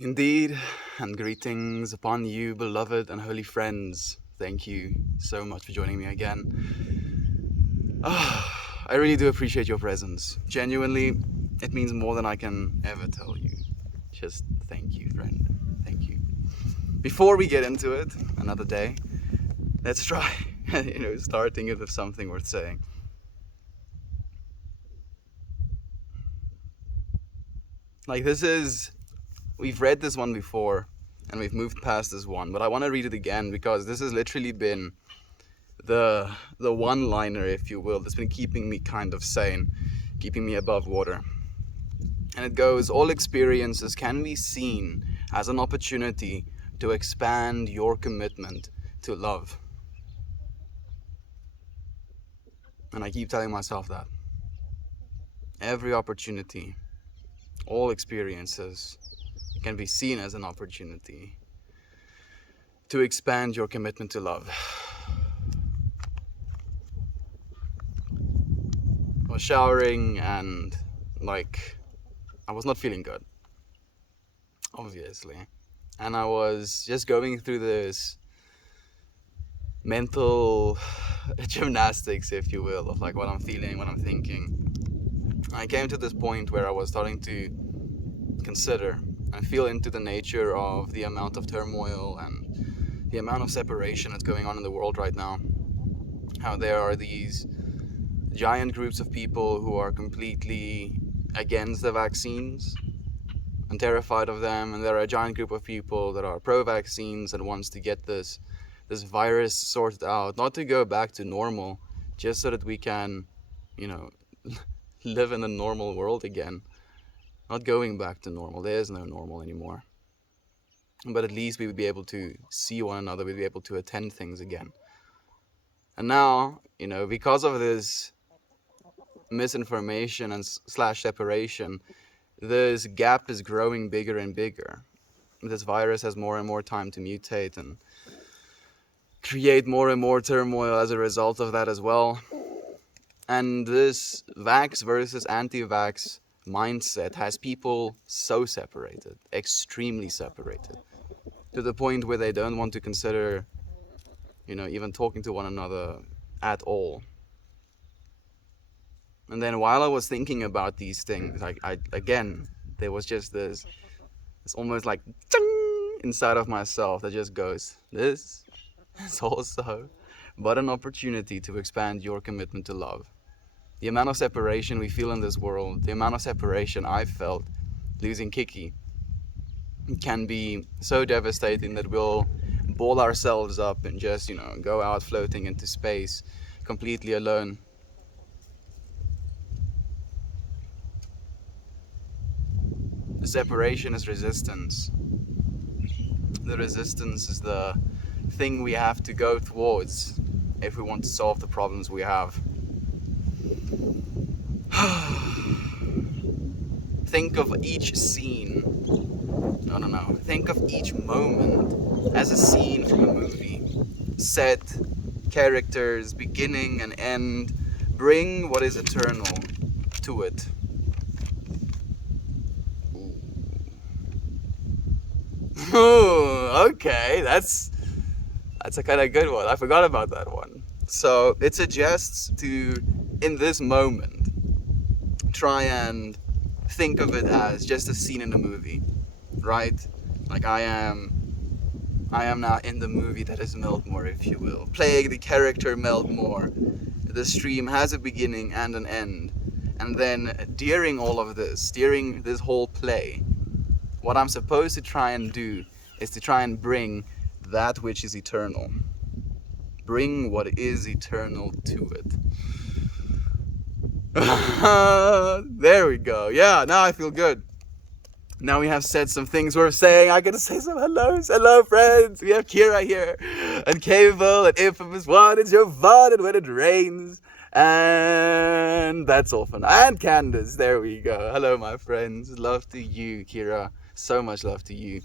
Indeed, and greetings upon you, beloved and holy friends. Thank you so much for joining me again. I really do appreciate your presence. Genuinely, it means more than I can ever tell you. Just thank you, friend. Thank you. Before we get into it, another day, let's try, starting it with something worth saying. We've read this one before, and we've moved past this one, but I want to read it again because this has literally been the one-liner, if you will, that's been keeping me kind of sane, keeping me above water. And it goes, all experiences can be seen as an opportunity to expand your commitment to love. And I keep telling myself that. Every opportunity, all experiences can be seen as an opportunity to expand your commitment to love. I was showering and, I was not feeling good, obviously. And I was just going through this mental gymnastics, if you will, of what I'm feeling, what I'm thinking. I came to this point where I was starting to consider and feel into the nature of the amount of turmoil and the amount of separation that's going on in the world right now. How there are these giant groups of people who are completely against the vaccines and terrified of them, and there are a giant group of people that are pro-vaccines and wants to get this virus sorted out, not to go back to normal, just so that we can, live in a normal world again. Not going back to normal. There is no normal anymore. But at least we would be able to see one another, we'd be able to attend things again. And now, because of this misinformation and slash separation, this gap is growing bigger and bigger. This virus has more and more time to mutate and create more and more turmoil as a result of that as well. And this vax versus anti-vax mindset has people so separated, extremely separated, to the point where they don't want to consider, even talking to one another at all. And then while I was thinking about these things, again, there was just this almost like inside of myself that just goes, this is also but an opportunity to expand your commitment to love. The amount of separation we feel in this world, the amount of separation I've felt losing Kiki, can be so devastating that we'll ball ourselves up and just, go out floating into space completely alone. The separation is resistance. The resistance is the thing we have to go towards if we want to solve the problems we have. Think of each scene, think of each moment as a scene from a movie. Set, characters, beginning and end, bring what is eternal to it. Ooh, okay, that's a kind of good one. I forgot about that one. So it suggests to, in this moment, try and think of it as just a scene in a movie, right? Like I am now in the movie that is Meltmore, if you will, playing the character Meltmore. The stream has a beginning and an end, and then during all of this, during this whole play, what I'm supposed to try and do is to try and bring that which is eternal. Bring what is eternal to it. There we go. Yeah, now I feel good. Now we have said some things worth saying. I gotta say some hellos. Hello, friends. We have Kira here, and Cable, and Infamous One, and Jovan, and When It Rains. And that's all for now. And Candace. There we go. Hello, my friends. Love to you, Kira. So much love to you.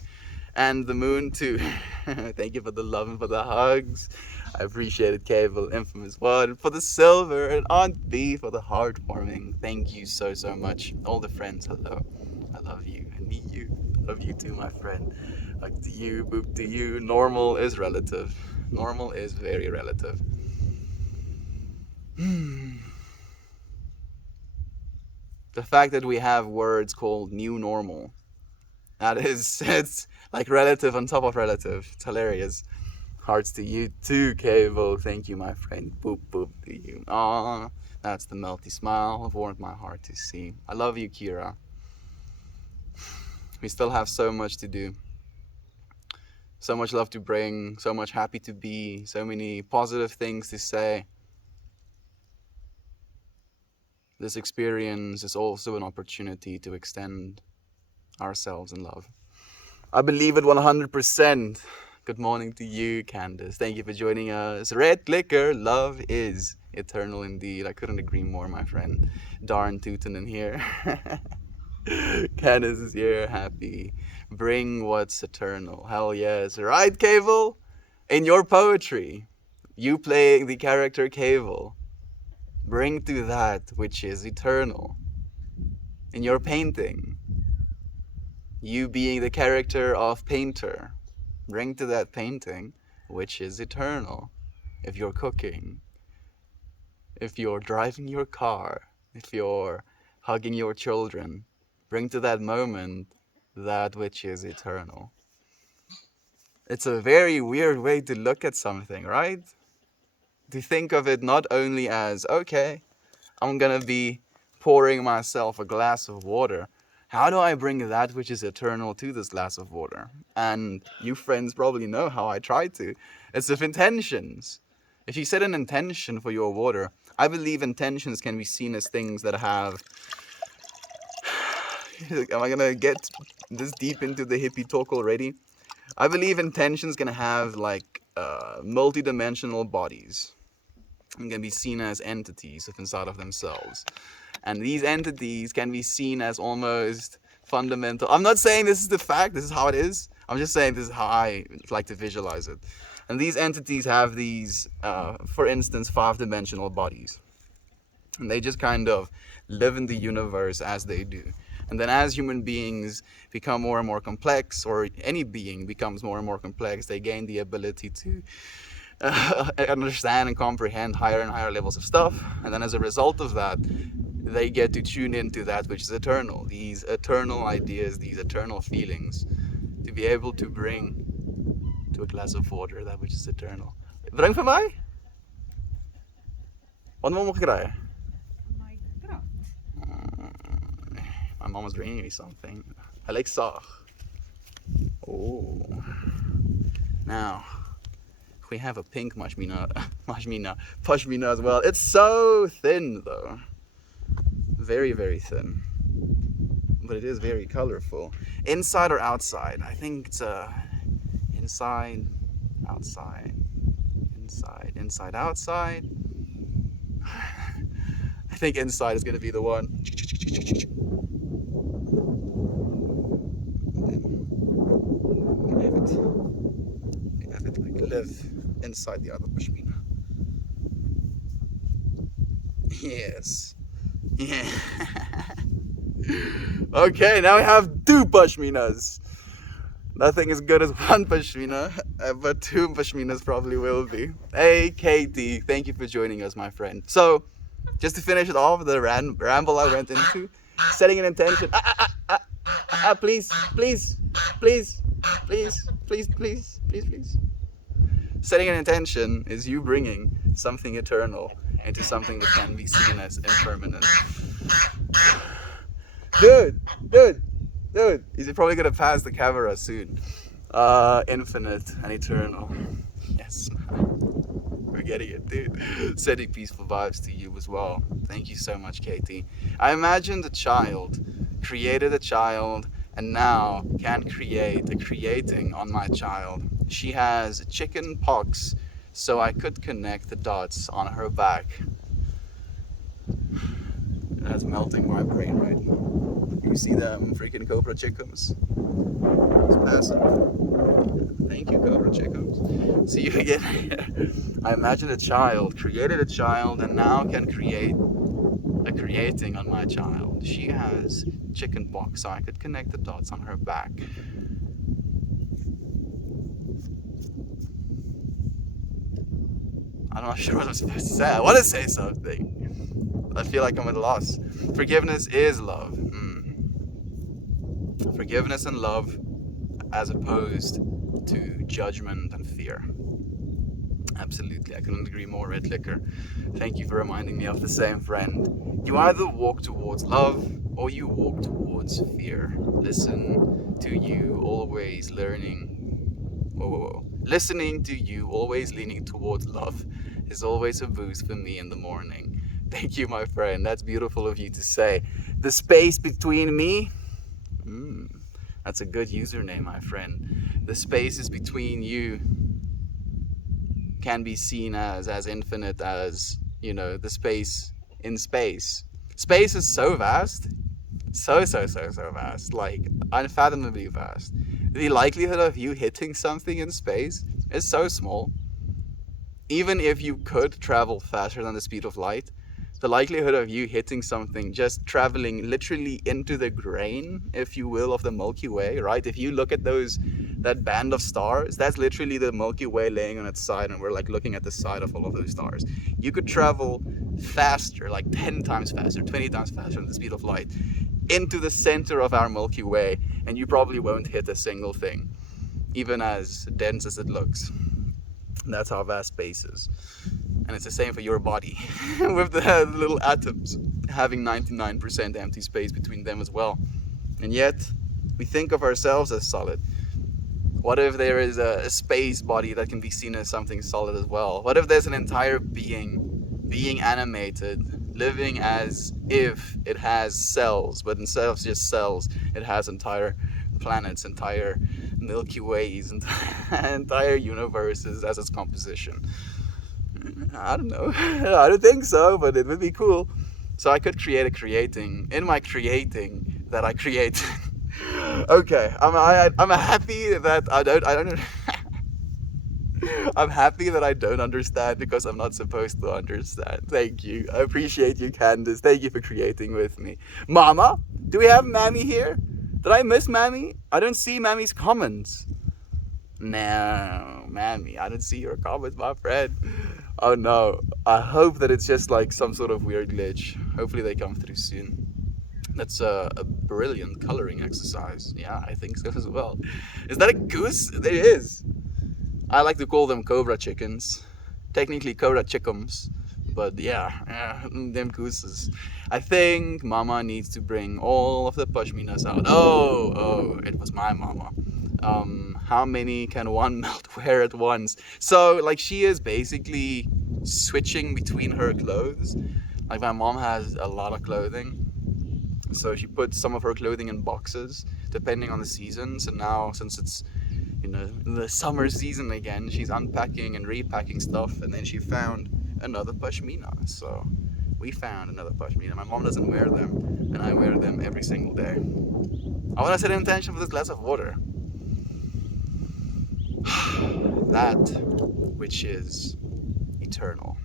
And the moon, too. Thank you for the love and for the hugs. I appreciate it, Cable, Infamous One, for the silver, and Aunt B for the heartwarming. Thank you so, so much. All the friends, hello. I love you. I need you. Love you too, my friend. Like to you, boop to you. Normal is relative. Normal is very relative. The fact that we have words called new normal, that is, it's like relative on top of relative. It's hilarious. Hearts to you too, Cavo. Thank you, my friend. Boop boop to you. Aww, that's the melty smile. I've warmed my heart to see. I love you, Kira. We still have so much to do. So much love to bring, so much happy to be, so many positive things to say. This experience is also an opportunity to extend ourselves in love. I believe it 100%. Good morning to you, Candace. Thank you for joining us. Red Liquor, love is eternal indeed. I couldn't agree more, my friend. Darn tootin' in here. Candace is here, happy. Bring what's eternal. Hell yes. Right, Cable? In your poetry, you playing the character Cable. Bring to that which is eternal. In your painting, you being the character of Painter. Bring to that painting which is eternal. If you're cooking, if you're driving your car, if you're hugging your children, bring to that moment that which is eternal. It's a very weird way to look at something, right? To think of it not only as, okay, I'm gonna be pouring myself a glass of water. How do I bring that which is eternal to this glass of water? And you friends probably know how I try to. It's with intentions. If you set an intention for your water, I believe intentions can be seen as things that have... Am I gonna get this deep into the hippie talk already? I believe intentions can have like multi-dimensional bodies. And can be seen as entities inside of themselves. And these entities can be seen as almost fundamental. I'm not saying this is the fact, this is how it is. I'm just saying this is how I like to visualize it. And these entities have these, for instance, 5-dimensional bodies. And they just kind of live in the universe as they do. And then as human beings become more and more complex, or any being becomes more and more complex, they gain the ability to understand and comprehend higher and higher levels of stuff. And then as a result of that, they get to tune into that which is eternal. These eternal ideas, these eternal feelings, to be able to bring to a glass of water that which is eternal. Bring vir my? Wat moet ik krijgen? My mom was bringing me something. I like saag. Oh. Now, we have a pink pashmina as well. It's so thin though. Very, very thin. But it is very colorful. Inside or outside? I think it's inside, outside, inside, outside. I think inside is gonna be the one. Have it like live inside the other pashmina. Yes. Yeah. Okay, now we have 2 pashminas. Nothing as good as 1 pashmina, but 2 pashminas probably will be. Hey, Katie, thank you for joining us, my friend. So, just to finish it off, the ramble I went into, setting an intention. Please. Setting an intention is you bringing something eternal into something that can be seen as impermanent. Dude, he's probably gonna pass the camera soon. Infinite and eternal. Yes, we're getting it, dude. Sending peaceful vibes to you as well. Thank you so much, Katie. I imagined a child, created a child, and now can create a creating on my child. She has chickenpox, so I could connect the dots on her back. That's melting my brain right now. You see them freaking Cobra Chickums? It's passive. Thank you, Cobra Chickums. See you again. I imagined a child, created a child, and now can create creating on my child. She has chickenpox, so I could connect the dots on her back. I'm not sure what I'm supposed to say. I want to say something. I feel like I'm at a loss. Forgiveness is love. Forgiveness and love as opposed to judgment and fear. Absolutely, I couldn't agree more, Red Liquor. Thank you for reminding me of the same friend. You either walk towards love or you walk towards fear. Listen to you, always learning. Whoa. Listening to you, always leaning towards love, is always a boost for me in the morning. Thank you, my friend. That's beautiful of you to say. The space between me? That's a good username, my friend. The spaces between you can be seen as infinite as, the space in space. Space is so vast. So vast. Like, unfathomably vast. The likelihood of you hitting something in space is so small. Even if you could travel faster than the speed of light, the likelihood of you hitting something just traveling literally into the grain, if you will, of the Milky Way, right? If you look at that band of stars, that's literally the Milky Way laying on its side, and we're like looking at the side of all of those stars. You could travel faster, like 10 times faster, 20 times faster than the speed of light, into the center of our Milky Way, and you probably won't hit a single thing, even as dense as it looks. That's how vast space is. And it's the same for your body, with the little atoms having 99% empty space between them as well. And yet, we think of ourselves as solid. What if there is a space body that can be seen as something solid as well? What if there's an entire being animated, living as if it has cells, but instead of just cells, it has entire planets, entire Milky Ways, entire universes as its composition? I don't know. I don't think so, but it would be cool. So I could create a creating in my creating that I create. Okay, I'm happy that I don't. I'm happy that I don't understand because I'm not supposed to understand. Thank you. I appreciate you, Candace. Thank you for creating with me. Mama, do we have Mammy here? Did I miss Mammy? I don't see Mammy's comments. No, Mammy, I don't see your comments, my friend. Oh no, I hope that it's just like some sort of weird glitch. Hopefully they come through soon. That's a brilliant coloring exercise. Yeah, I think so as well. Is that a goose? It is. I like to call them cobra chickens. Technically cobra chickums. But yeah, them gooses. I think Mama needs to bring all of the pashminas out. Oh, it was my Mama. How many can one melt wear at once? So, like, she is basically switching between her clothes. Like, my mom has a lot of clothing. So she puts some of her clothing in boxes, depending on the season. So now, since it's, the summer season again, she's unpacking and repacking stuff. And then she found another pashmina. So we found another pashmina. My mom doesn't wear them, and I wear them every single day. I want to set an intention for this glass of water. That which is eternal.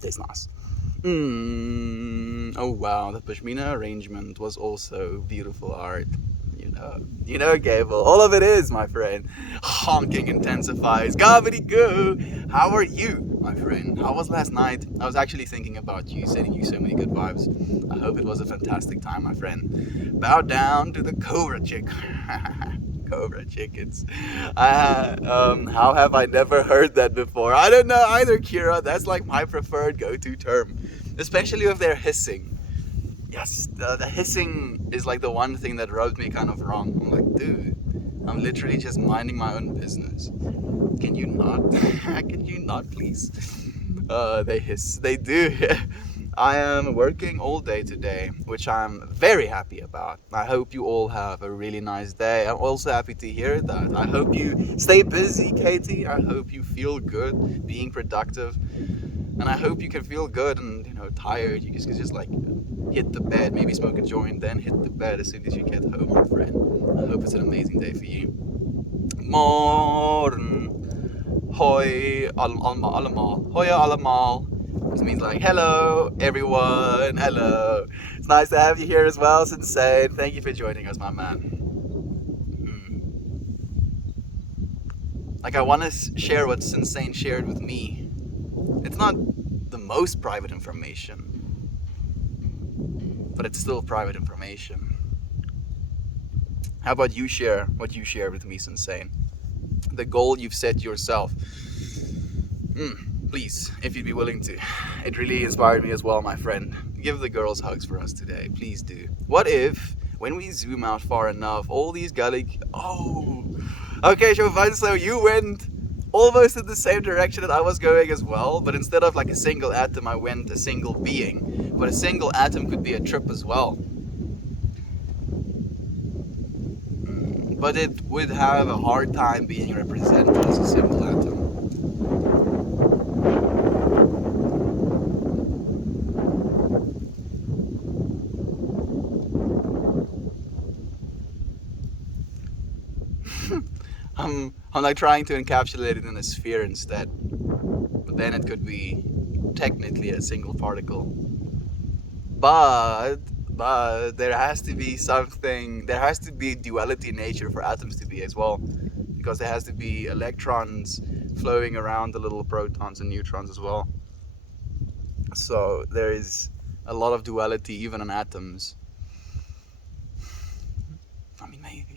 Tastes nice. Oh wow, the pashmina arrangement was also beautiful art. Gable. All of it is, my friend. Honking intensifies. Gobbity-goo. How are you, my friend? How was last night? I was actually thinking about you, sending you so many good vibes. I hope it was a fantastic time, my friend. Bow down to the cobra chick. Cobra chickens. How have I never heard that before? I don't know either, Kira. That's like my preferred go-to term, especially if they're hissing. Yes, the hissing is like the one thing that rubbed me kind of wrong. I'm like, dude, I'm literally just minding my own business. Can you not? Can you not, please? They hiss. They do. I am working all day today, which I'm very happy about. I hope you all have a really nice day. I'm also happy to hear that. I hope you stay busy, Katie. I hope you feel good being productive. And I hope you can feel good and, tired. You can just like hit the bed, maybe smoke a joint, then hit the bed as soon as you get home, my friend. I hope it's an amazing day for you. Morn. hoi allemaal. Hoya allemaal. Which means like, hello everyone, hello. It's nice to have you here as well, Sensei. Thank you for joining us, my man. Like, I want to share what Sensei shared with me. It's not the most private information, but it's still private information. How about you share what you shared with me, Sensei? The goal you've set yourself. Please, if you'd be willing to. It really inspired me as well, my friend. Give the girls hugs for us today. Please do. What if, when we zoom out far enough, all these okay, Chauvin, so you went almost in the same direction that I was going as well, but instead of like a single atom, I went a single being. But a single atom could be a trip as well. But it would have a hard time being represented as a single atom. I'm like trying to encapsulate it in a sphere instead, but then it could be technically a single particle. But there has to be something, there has to be duality in nature for atoms to be as well, because there has to be electrons flowing around the little protons and neutrons as well. So there is a lot of duality even in atoms. I mean, maybe.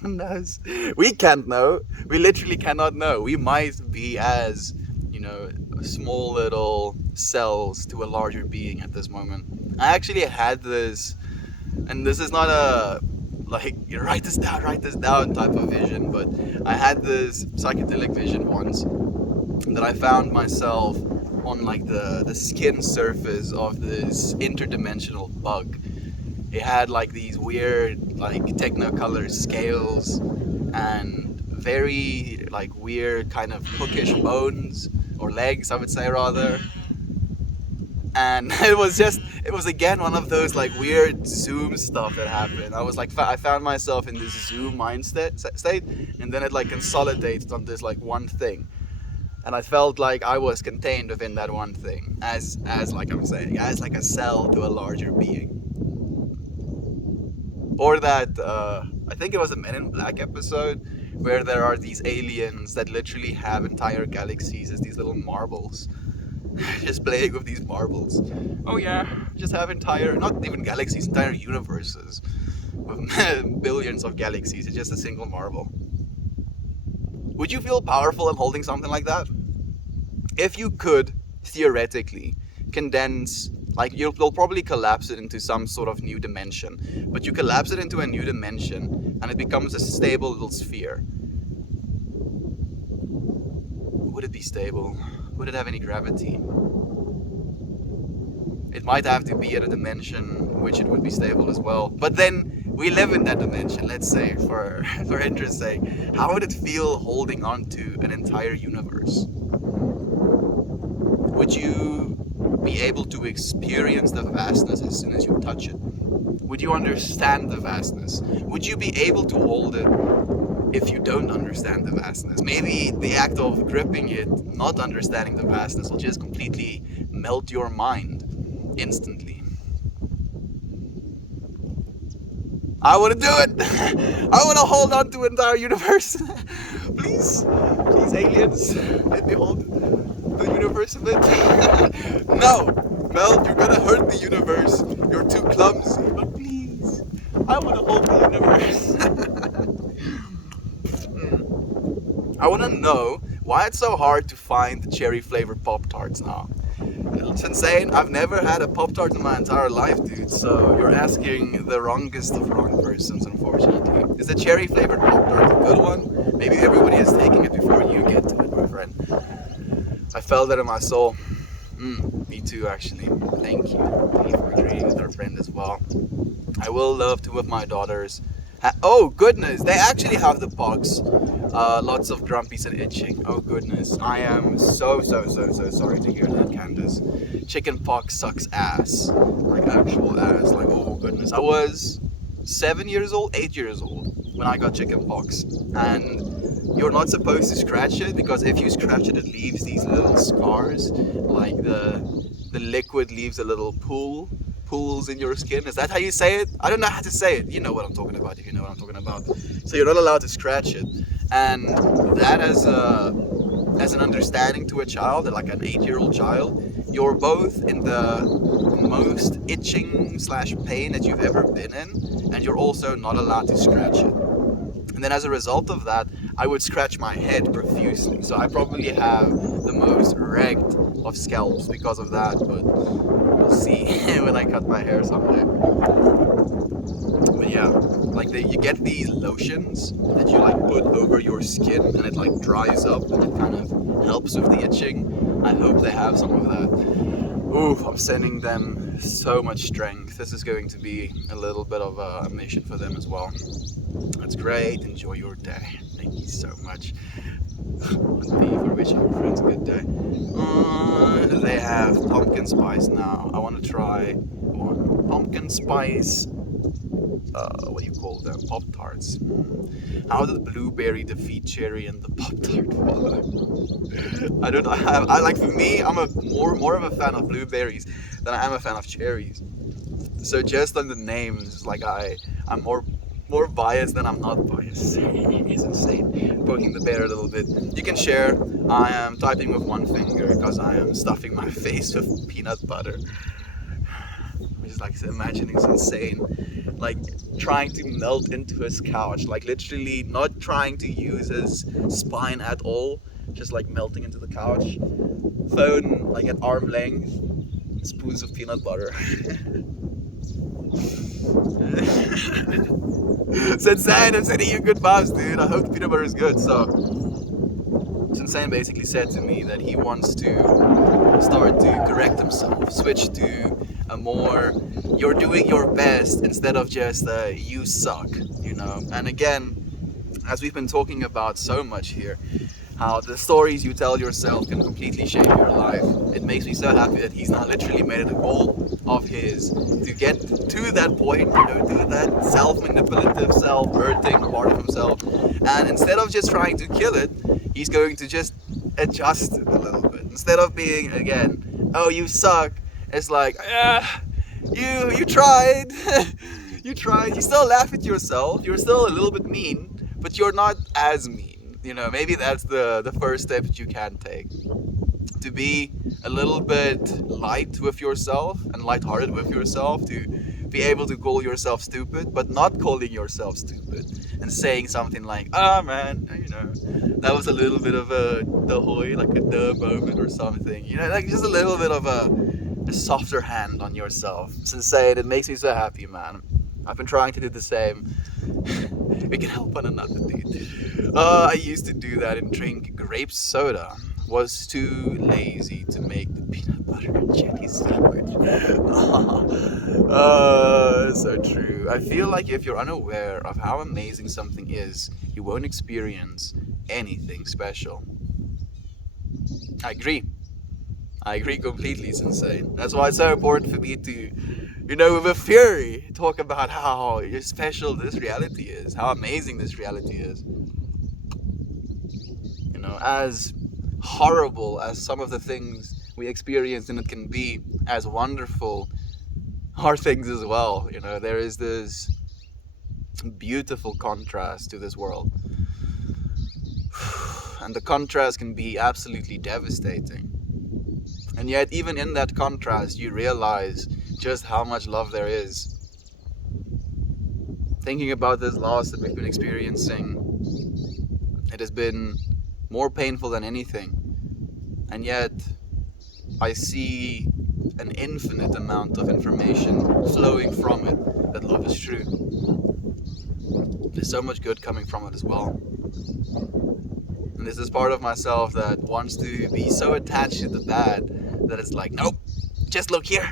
Who knows? We can't know. We literally cannot know. We might be as, small little cells to a larger being at this moment. I actually had this, and this is not a, like, write this down type of vision, but I had this psychedelic vision once that I found myself on like the skin surface of this interdimensional bug. It had like these weird like technicolor scales and very like weird kind of hookish bones, or legs I would say rather. And it was again one of those like weird Zoom stuff that happened. I was like, I found myself in this Zoom mind state, and then it like consolidated on this like one thing. And I felt like I was contained within that one thing, as like I'm saying, as like a cell to a larger being. Or that, I think it was a Men in Black episode, where there are these aliens that literally have entire galaxies as these little marbles. Just playing with these marbles. Oh yeah, just have entire, not even galaxies, entire universes. With billions of galaxies, it's just a single marble. Would you feel powerful in holding something like that? If you could, theoretically, condense, like you'll probably collapse it into some sort of new dimension, but you collapse it into a new dimension and it becomes a stable little sphere. Would it be stable? Would it have any gravity? It might have to be at a dimension which it would be stable as well. But then we live in that dimension, let's say, for interest's sake. How would it feel holding on to an entire universe? Would you be able to experience the vastness as soon as you touch it? Would you understand the vastness? Would you be able to hold it if you don't understand the vastness? Maybe the act of gripping it, not understanding the vastness, will just completely melt your mind instantly. I want to do it! I want to hold on to an entire universe. Please, aliens, let me hold the universe a bit. No, Mel, you're gonna hurt the universe. You're too clumsy, but please, I want to hold the universe. I want to know why it's so hard to find the cherry flavored Pop Tarts now. It's insane. I've never had a Pop Tart in my entire life, dude. So you're asking the wrongest of wrong persons, unfortunately. Is the cherry flavored Pop Tart a good one? Maybe everybody is taking it before you get to it, my friend. I felt that in my soul. Me too, actually. Thank you. Thank you for agreeing with our friend as well. I will love two of my daughters. Oh goodness, they actually have the pox. Lots of grumpies and itching. Oh goodness, I am so sorry to hear that, Candace. Chickenpox sucks ass, like actual ass. Like, oh goodness, I was 8 years old when I got chickenpox, and you're not supposed to scratch it, because if you scratch it, it leaves these little scars, like the liquid leaves a little pools in your skin. Is that how you say it? I don't know how to say it. You know what I'm talking about, if you know what I'm talking about. So you're not allowed to scratch it. And that as an understanding to a child, like an 8-year-old child, you're both in the most itching / pain that you've ever been in, and you're also not allowed to scratch it. And then as a result of that, I would scratch my head profusely. So I probably have the most wrecked of scalps because of that, but we'll see when I cut my hair someday. But yeah, like you get these lotions that you like put over your skin, and it like dries up and it kind of helps with the itching. I hope they have some of that. Oof, I'm sending them so much strength. This is going to be a little bit of a mission for them as well. That's great. Enjoy your day. Thank you so much. For wishing your friends a good day. They have pumpkin spice now. I want to try one. Pumpkin spice. What do you call them? Pop Tarts. How did blueberry defeat cherry in the Pop Tart? I don't know. I like, for me, I'm a more of a fan of blueberries than I am a fan of cherries. So just on the names, like I'm more biased than I'm not biased. It's insane. Poking the bear a little bit. You can share. I am typing with one finger because I am stuffing my face with peanut butter. I'm just like imagining it's insane. Like trying to melt into his couch. Like literally not trying to use his spine at all. Just like melting into the couch. Phone like at arm length. Spoons of peanut butter. Sensei, I'm sending you good vibes, dude. I hope the peanut butter is good. So, Sensei basically said to me that he wants to start to correct himself, switch to a more you're doing your best instead of just you suck, you know. And again, as we've been talking about so much here, how the stories you tell yourself can completely shape your life. It makes me so happy that he's now literally made it a goal of his to get to that point, you know, to that self-manipulative, self-hurting part of himself. And instead of just trying to kill it, he's going to just adjust it a little bit. Instead of being, again, oh, you suck, it's like, you tried. You tried. You still laugh at yourself. You're still a little bit mean, but you're not as mean. You know, maybe that's the first step that you can take. To be a little bit light with yourself and lighthearted with yourself, to be able to call yourself stupid, but not calling yourself stupid, and saying something like, "Ah, man, you know, that was a little bit of a dahoy, like a duh moment or something." You know, like just a little bit of a softer hand on yourself. Sensei, it makes me so happy, man. I've been trying to do the same. We can help one another, dude. I used to do that and drink grape soda. Was too lazy to make the peanut butter and jelly sandwich. So true. I feel like if you're unaware of how amazing something is, you won't experience anything special. I agree completely, Sensei. That's why it's so important for me to, you know, with fury, talk about how special this reality is, how amazing this reality is. You know, as horrible as some of the things we experience in it can be, as wonderful are things as well. You know, there is this beautiful contrast to this world. And the contrast can be absolutely devastating. And yet, even in that contrast, you realize just how much love there is. Thinking about this loss that we've been experiencing, it has been more painful than anything. And yet, I see an infinite amount of information flowing from it that love is true. There's so much good coming from it as well. And this is part of myself that wants to be so attached to the bad that it's like, nope, just look here.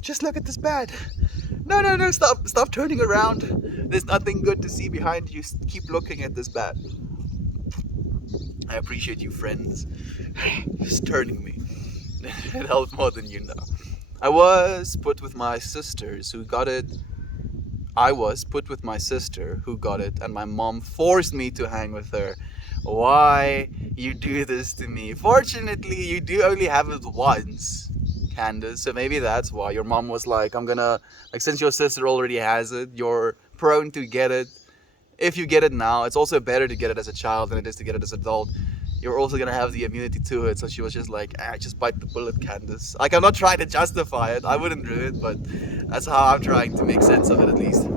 Just look at this bad. No, stop turning around. There's nothing good to see behind you. Keep looking at this bad. I appreciate you, friends. Just turning me. It helped more than you know. I was put with my sisters who got it. And my mom forced me to hang with her why you do this to me. Fortunately, you do only have it once, Candace, so maybe that's why your mom was like, I'm gonna, like, since your sister already has it, you're prone to get it. If you get it now, it's also better to get it as a child than it is to get it as an adult. You're also gonna have the immunity to it. So she was just like, just bite the bullet, Candace. Like, I'm not trying to justify it. I wouldn't do it, but that's how I'm trying to make sense of it, at least.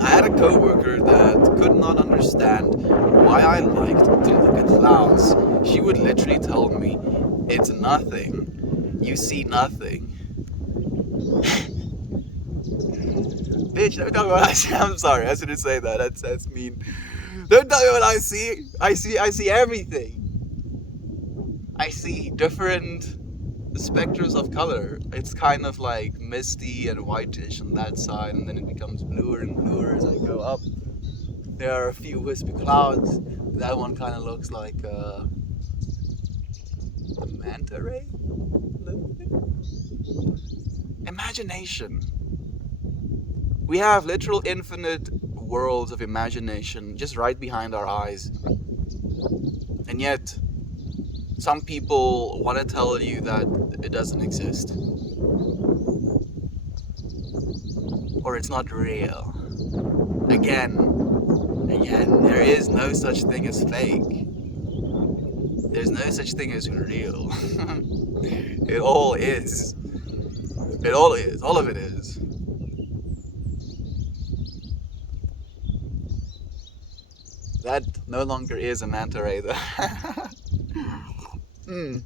I had a coworker that could not understand why I liked to look at clouds. She would literally tell me, "It's nothing. You see nothing." Bitch, don't tell me what I see. I'm sorry, I shouldn't say that. That's mean. Don't tell me what I see. I see everything. I see different spectrums of color. It's kind of like misty and whitish on that side, and then it becomes bluer and bluer as I go up. There are a few wispy clouds. That one kind of looks like a manta ray. Imagination. We have literal infinite worlds of imagination just right behind our eyes. And yet, some people want to tell you that it doesn't exist. Or it's not real. Again, there is no such thing as fake. There's no such thing as real. It all is. It all is. All of it is. That no longer is a manta ray, though. mm.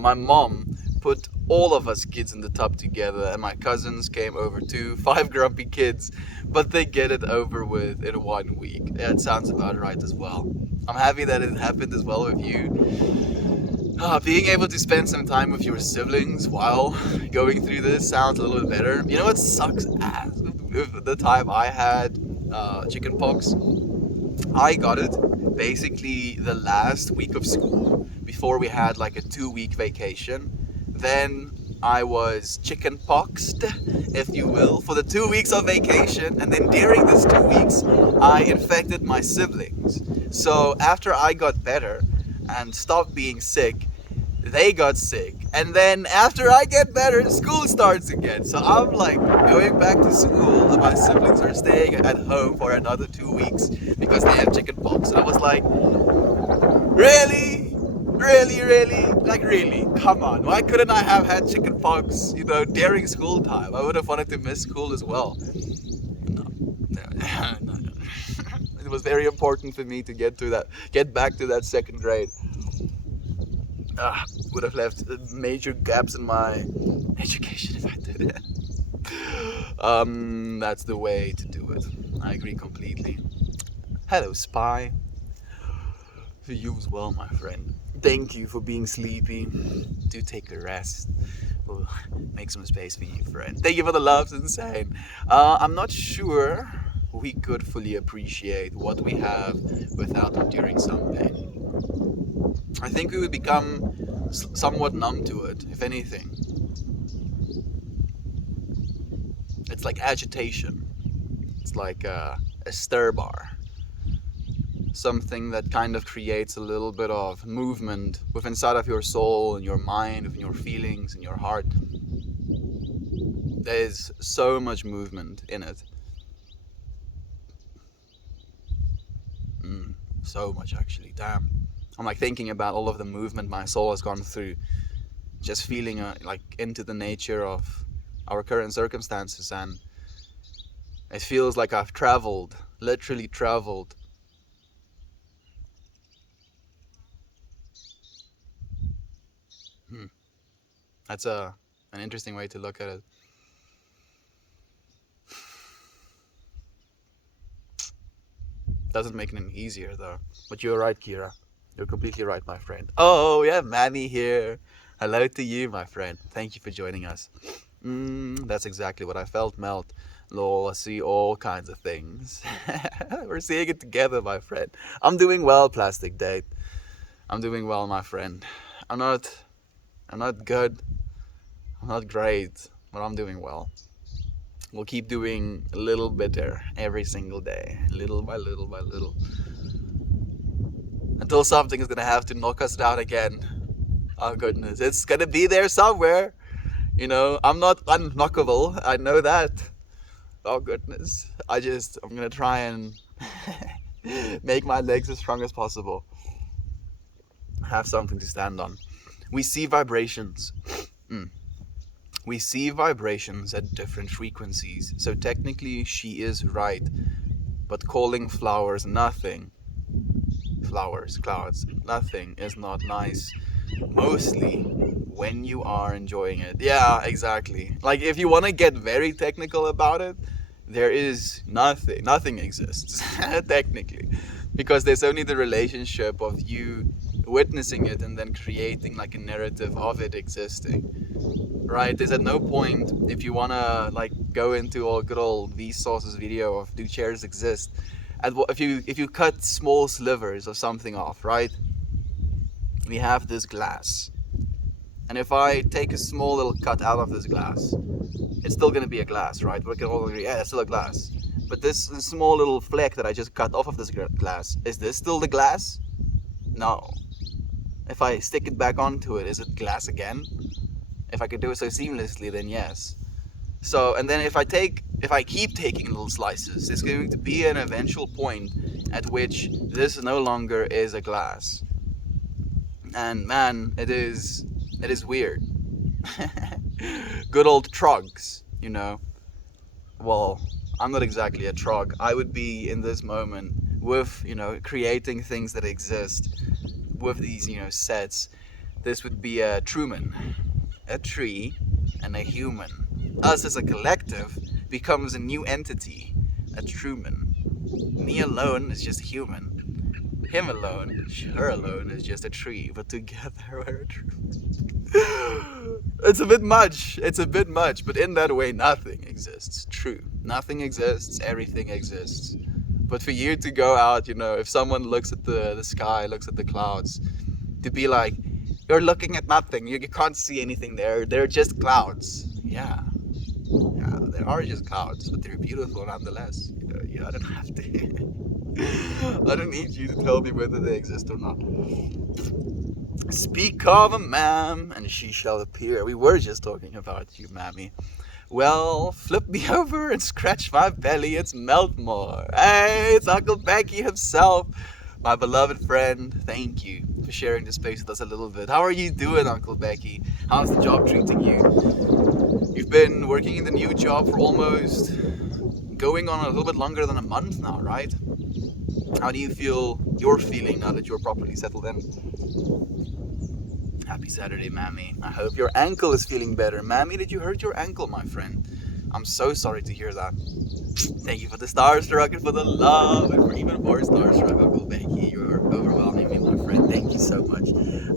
My mom put all of us kids in the tub together, and my cousins came over too. 5 grumpy kids, but they get it over with in 1 week. That sounds about right as well. I'm happy that it happened as well with you. Being able to spend some time with your siblings while going through this sounds a little bit better. You know what sucks ass with the time I had chickenpox? I got it basically the last week of school before we had like a 2-week vacation. Then I was chickenpoxed, if you will, for the 2 weeks of vacation, and then during these 2 weeks I infected my siblings. So after I got better and stopped being sick, they got sick, and then after I get better, school starts again. So I'm like going back to school, and my siblings are staying at home for another 2 weeks because they have chickenpox. And I was like, really? Really? Like, really? Come on. Why couldn't I have had chickenpox, during school time? I would have wanted to miss school as well. No. It was very important for me to get back to that second grade. Would have left major gaps in my education if I did it. That's the way to do it. I agree completely. Hello, Spy. For you as well, my friend. Thank you for being sleepy. Do take a rest. We'll make some space for you, friend. Thank you for the loves, insane. I'm not sure we could fully appreciate what we have without enduring some pain. I think we would become somewhat numb to it, if anything. It's like agitation. It's like a stir bar. Something that kind of creates a little bit of movement within inside of your soul and your mind, within your feelings and your heart. There's so much movement in it. So much, actually. Damn. I'm like thinking about all of the movement my soul has gone through, just feeling like into the nature of our current circumstances, and it feels like I've traveled, literally traveled. That's an interesting way to look at it. Doesn't make it any easier though. But you're right, Kira. You're completely right, my friend. Oh, yeah, Manny here. Hello to you, my friend. Thank you for joining us. That's exactly what I felt, Melt. Lol, I see all kinds of things. We're seeing it together, my friend. I'm doing well, Plastic Date. I'm doing well, my friend. I'm not good. I'm not great, but I'm doing well. We'll keep doing a little better every single day, little by little by little, until something is gonna have to knock us down again. Oh goodness, it's gonna be there somewhere. You know, I'm not unknockable. I know that. Oh goodness, I'm gonna try and make my legs as strong as possible. Have something to stand on. We see vibrations. We see vibrations at different frequencies. So technically she is right. But calling flowers nothing, flowers, clouds, nothing is not nice. Mostly when you are enjoying it. Yeah, exactly. Like if you want to get very technical about it, there is nothing. Nothing exists, technically. Because there's only the relationship of you witnessing it and then creating like a narrative of it existing. Right? There's at no point, if you want to like go into all good old Vsauce's video of do chairs exist, and if you cut small slivers of something off, right? We have this glass. And if I take a small little cut out of this glass, it's still going to be a glass, right? We can all agree, yeah, it's still a glass. But this small little fleck that I just cut off of this glass, is this still the glass? No. If I stick it back onto it, is it glass again? If I could do it so seamlessly, then yes. So, and then if I keep taking little slices, there's going to be an eventual point at which this no longer is a glass. And man, it is weird. Good old trogs, you know. Well, I'm not exactly a trog. I would be in this moment with, you know, creating things that exist with these, you know, sets. This would be a Truman, a tree, and a human. Us as a collective becomes a new entity, a Truman. Me alone is just human. Him alone, her alone is just a tree, but together we're a Truman. It's a bit much, but in that way nothing exists. True. Nothing exists, everything exists. But for you to go out, you know, if someone looks at the sky, looks at the clouds, to be like, you're looking at nothing, you can't see anything there, they're just clouds. Yeah, they are just clouds, but they're beautiful nonetheless. You know, I don't have to. I don't need you to tell me whether they exist or not. Speak of a ma'am, and she shall appear. We were just talking about you, mammy. Well, flip me over and scratch my belly, it's Meltmore. Hey, it's Uncle Becky himself. My beloved friend, thank you for sharing the space with us a little bit. How are you doing, Uncle Becky? How's the job treating you? You've been working in the new job for almost going on a little bit longer than a month now, right? How do you feel you're feeling now that you're properly settled in? Happy Saturday, Mammy. I hope your ankle is feeling better. Mammy, did you hurt your ankle, my friend? I'm so sorry to hear that. Thank you for the starstruck and for the love and for even more starstruck, Uncle Becky. You're overwhelming me, my friend. Thank you so much.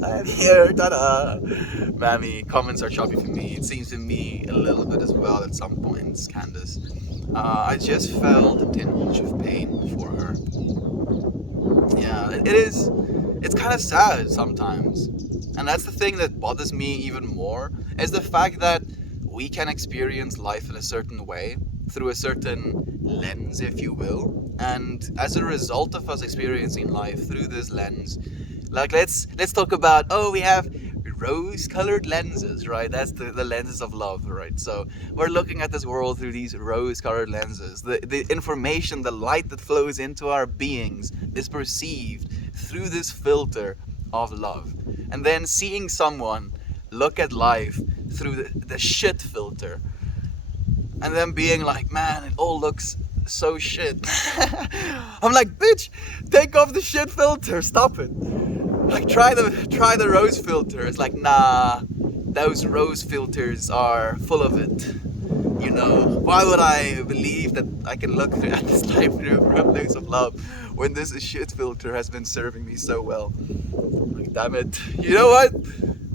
I'm here. Ta-da! Mammy, comments are choppy for me. It seems to me a little bit as well at some points, Candace. I just felt a tinge of pain for her. Yeah, it's kind of sad sometimes. And that's the thing that bothers me even more, is the fact that we can experience life in a certain way, through a certain lens, if you will. And as a result of us experiencing life through this lens, like let's talk about, we have rose-colored lenses, right? That's the lenses of love, right? So we're looking at this world through these rose-colored lenses. The information, the light that flows into our beings is perceived through this filter of love. And then seeing someone look at life through the shit filter, and then being like, man, it all looks so shit. I'm like, bitch, take off the shit filter, stop it. Like, try the rose filter. It's like, nah, those rose filters are full of it. You know, why would I believe that I can look at this life through a place of love when this shit filter has been serving me so well? Like, damn it. You know what?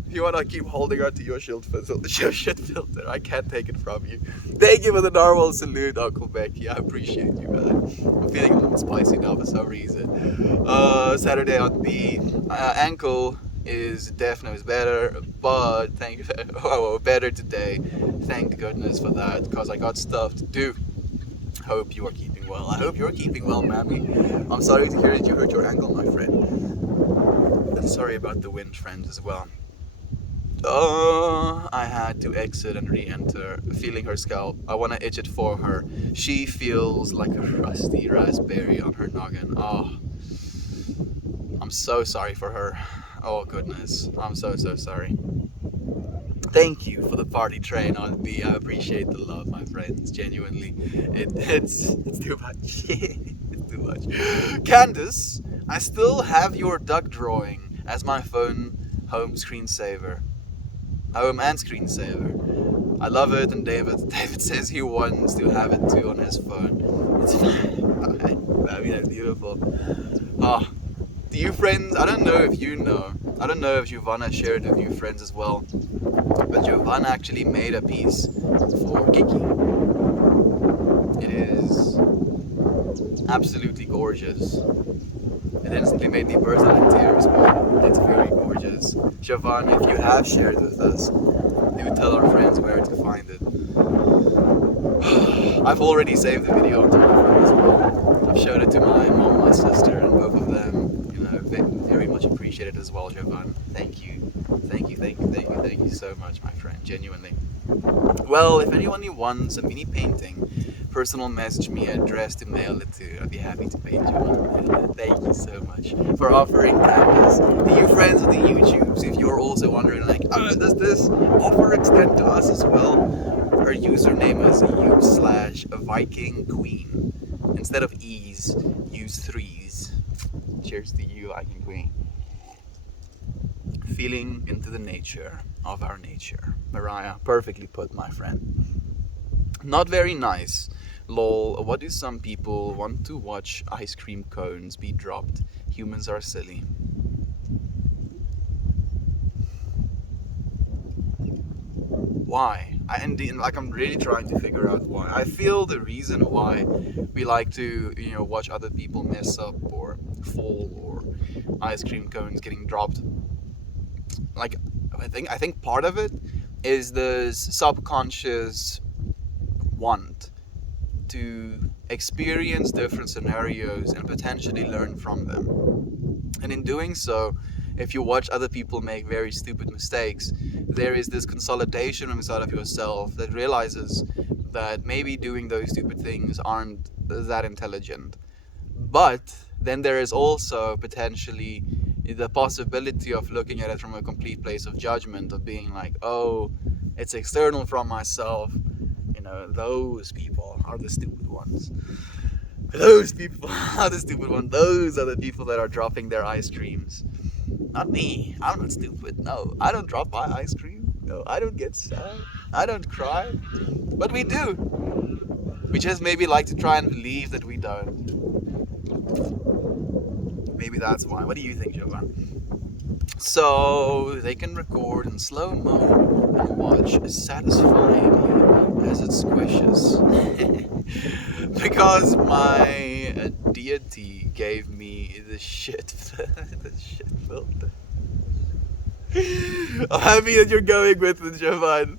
You want to keep holding on to your shit filter. I can't take it from you. Thank you for the normal salute, Uncle Becky. I appreciate you, man. I'm feeling a little spicy now for some reason. Saturday on B. Ankle is definitely better, but thank oh, better today. Thank goodness for that, because I got stuff to do. Hope you are keeping well. I hope you're keeping well, Mammy. I'm sorry to hear that you hurt your ankle, my friend. And sorry about the wind, friends, as well. I had to exit and re-enter, feeling her scalp. I want to itch it for her. She feels like a rusty raspberry on her noggin. Oh, I'm so sorry for her. Oh goodness, I'm so sorry. Thank you for the party train on me. I appreciate the love, my friends. Genuinely, it's too much. It's too much. Candace, I still have your duck drawing as my phone home screensaver. Home and screensaver. I love it, and David says he wants to have it too on his phone. It's fine. I mean, that's beautiful. Oh, do you friends? I don't know if you know. I don't know if Giovanna shared it with you friends as well. But Giovanna actually made a piece for Kiki. It is absolutely gorgeous. It instantly made me burst out in tears, but it's very gorgeous. Giovanna, if you have shared it with us, do tell our friends where to find it. I've already saved the video onto my phone as well. I've showed it to my mom, my sister, and both of them, very much appreciated as well, Giovanna. Thank you so much, my friend, genuinely. Well, if anyone wants a mini painting, personal message me address to mail it to. I'd be happy to paint you one. Thank you so much for offering kindness to you friends on the YouTubes. If you're also wondering, like, does this offer extend to us as well? Her username is u/Viking Queen. Instead of E's, use 3's. Cheers to you, Viking Queen. Feeling into the nature of our nature. Mariah, perfectly put, my friend. Not very nice. Lol, what do some people want to watch ice cream cones be dropped? Humans are silly. Why? I'm really trying to figure out why. I feel the reason why we like to, watch other people mess up or fall, or ice cream cones getting dropped. Like, I think part of it is the subconscious want to experience different scenarios and potentially learn from them. And in doing so, if you watch other people make very stupid mistakes, there is this consolidation inside of yourself that realizes that maybe doing those stupid things aren't that intelligent. But then there is also potentially the possibility of looking at it from a complete place of judgment, of being like, oh, it's external from myself. Those people are the stupid ones. Those people are the stupid ones. Those are the people that are dropping their ice creams. Not me. I'm not stupid. No, I don't drop my ice cream. No, I don't get sad. I don't cry. But we do. We just maybe like to try and believe that we don't. Maybe that's why. What do you think, Jovan? So they can record in slow-mo and watch satisfyingly as it squishes. Because my deity gave me the shit filter. I'm happy that you're going with it, Jovan.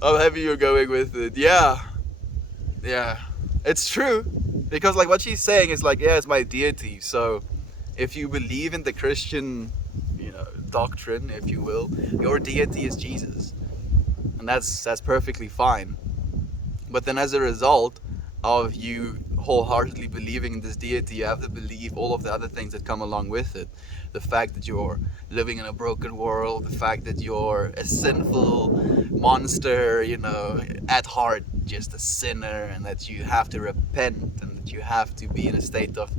I'm happy you're going with it. Yeah. It's true. Because what she's saying is it's my deity. So if you believe in the Christian doctrine, if you will, your deity is Jesus, and that's perfectly fine. But then as a result of you wholeheartedly believing in this deity, you have to believe all of the other things that come along with it. The fact that you're living in a broken world, the fact that you're a sinful monster, at heart just a sinner, and that you have to repent, and that you have to be in a state of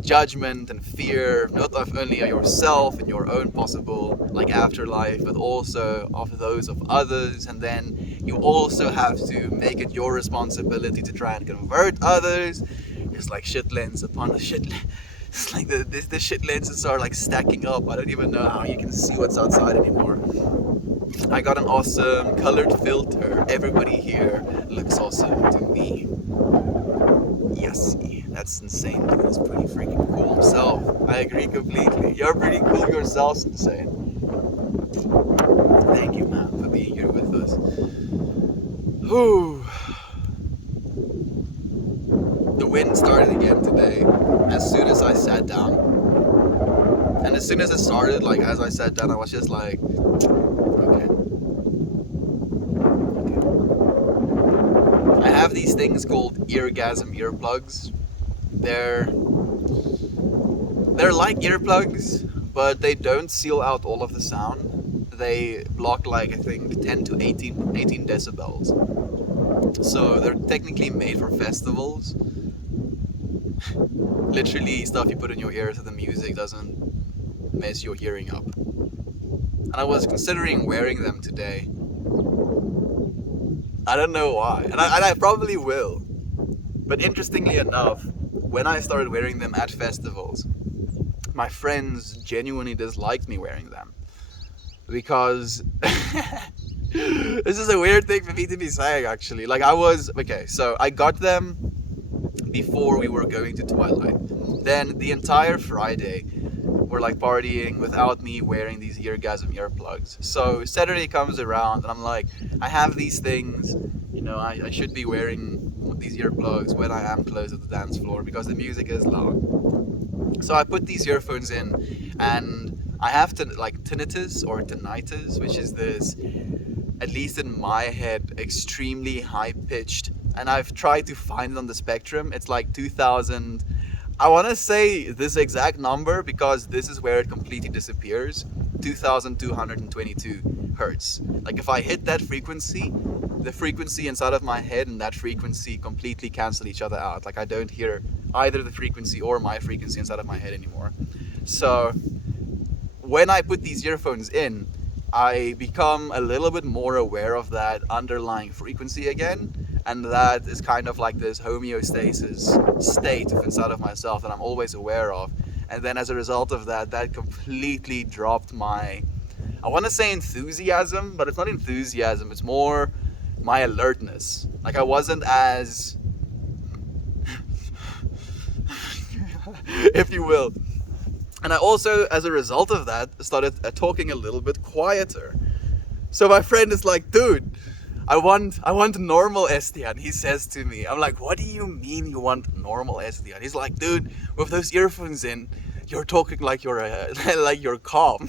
judgment and fear, not of only yourself and your own possible afterlife, but also of those of others. And then you also have to make it your responsibility to try and convert others. It's like shit lens upon a shit lens. It's like the shit lenses are stacking up. I don't even know how you can see what's outside anymore. I got an awesome colored filter. Everybody here looks awesome to me. Yes, that's insane. That's pretty freaking cool himself. I agree completely. You're pretty cool yourself, insane. Thank you, man, for being here with us. Whew. The wind started again today as soon as I sat down. And as soon as it started, like as I sat down, I was just like, okay. I have these things called Eargasm earplugs. They're like earplugs, but they don't seal out all of the sound. They block like I think 10 to 18 decibels. So they're technically made for festivals. Literally stuff you put in your ear so the music doesn't mess your hearing up. And I was considering wearing them today. I don't know why, and I probably will. But interestingly enough, when I started wearing them at festivals, my friends genuinely disliked me wearing them. Because this is a weird thing for me to be saying, actually. Like so I got them before we were going to Twilight. Then the entire Friday we're like partying without me wearing these Eargasm earplugs. So Saturday comes around and I'm like, I have these things, I should be wearing these earplugs when I am close to the dance floor because the music is loud. So I put these earphones in and I have tinnitus, which is this, at least in my head, extremely high pitched, and I've tried to find it on the spectrum. It's like 2000. I want to say this exact number because this is where it completely disappears. 2222 hertz. Like if I hit that frequency, the frequency inside of my head and that frequency completely cancel each other out. Like I don't hear either the frequency or my frequency inside of my head anymore. So when I put these earphones in, I become a little bit more aware of that underlying frequency again, and that is kind of like this homeostasis state inside of myself that I'm always aware of. And then as a result of that, that completely dropped my, I want to say enthusiasm, but it's not enthusiasm, it's more my alertness. Like I wasn't as, if you will. And I also, as a result of that, started talking a little bit quieter. So my friend is like, dude, I want normal Estian, he says to me. I'm like, what do you mean you want normal Estian? He's like, dude, with those earphones in, you're talking like you're like you're calm.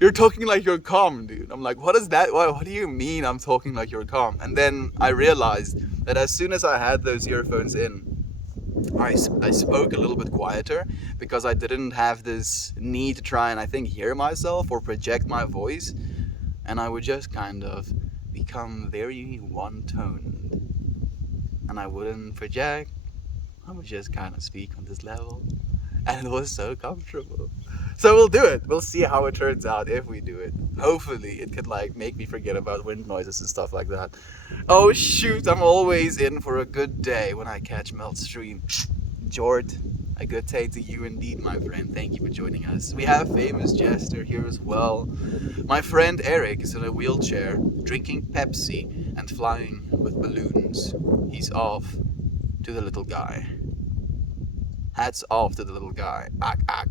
You're talking like you're calm, dude. I'm like, what is that? What do you mean I'm talking like you're calm? And then I realized that as soon as I had those earphones in, I spoke a little bit quieter because I didn't have this need to try and I think hear myself or project my voice, and I would just kind of become very one-toned, and I wouldn't project. I would just kind of speak on this level, and it was so comfortable. So we'll do it. We'll see how it turns out if we do it. Hopefully it could like make me forget about wind noises and stuff like that. Oh shoot, I'm always in for a good day when I catch Meltstream. Jord, a good day to you indeed, my friend. Thank you for joining us. We have famous Jester here as well. My friend Eric is in a wheelchair, drinking Pepsi and flying with balloons. He's off to the little guy. Hats off to the little guy. Ack, ack.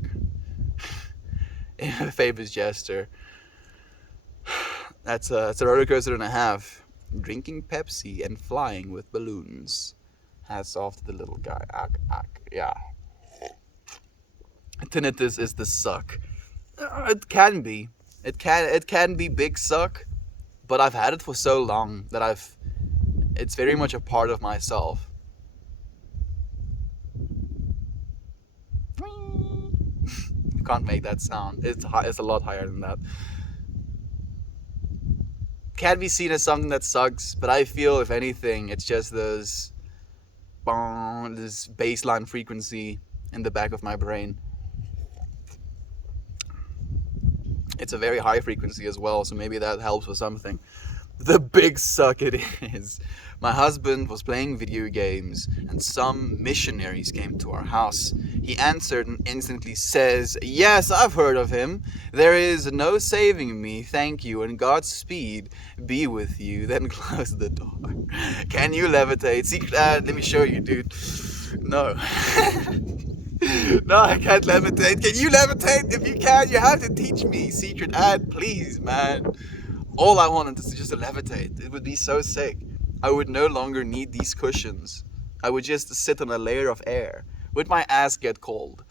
Famous Jester. That's a roller coaster and a half. Drinking Pepsi and flying with balloons. Hats off to the little guy. Ack, ack. Yeah. Tinnitus is the suck. It can be. It can be big suck, but I've had it for so long that it's very much a part of myself. You can't make that sound. It's a lot higher than that. Can be seen as something that sucks, but I feel if anything, it's just this baseline frequency in the back of my brain. It's a very high frequency as well, so maybe that helps with something. the big suck it is. My husband was playing video games and some missionaries came to our house. He answered and instantly says, "Yes, I've heard of him. There is no saving me, thank you, and God's speed be with you." Then closed the door. Can you levitate? Secret ad, let me show you, dude. No. No, I can't levitate. Can you levitate? If you can, you have to teach me. Secret ad, please, man. All I wanted is just to levitate. It would be so sick. I would no longer need these cushions. I would just sit on a layer of air. Would my ass get cold?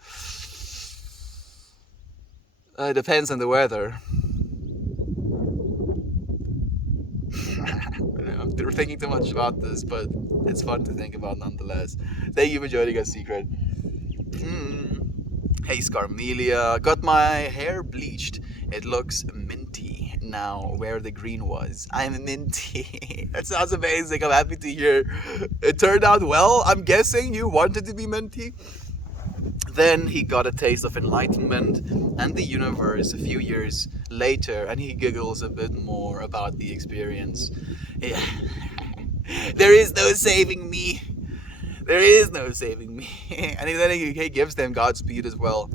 Depends on the weather. I'm thinking too much about this, but it's fun to think about nonetheless. Thank you for joining us, Secret. Hey, Scarmelia. Got my hair bleached. It looks minty now where the green was. I'm minty. That sounds amazing. I'm happy to hear it turned out well. I'm guessing you wanted to be minty. Then he got a taste of enlightenment and the universe a few years later, and he giggles a bit more about the experience. Yeah. There is no saving me. There is no saving me. And then he gives them Godspeed as well.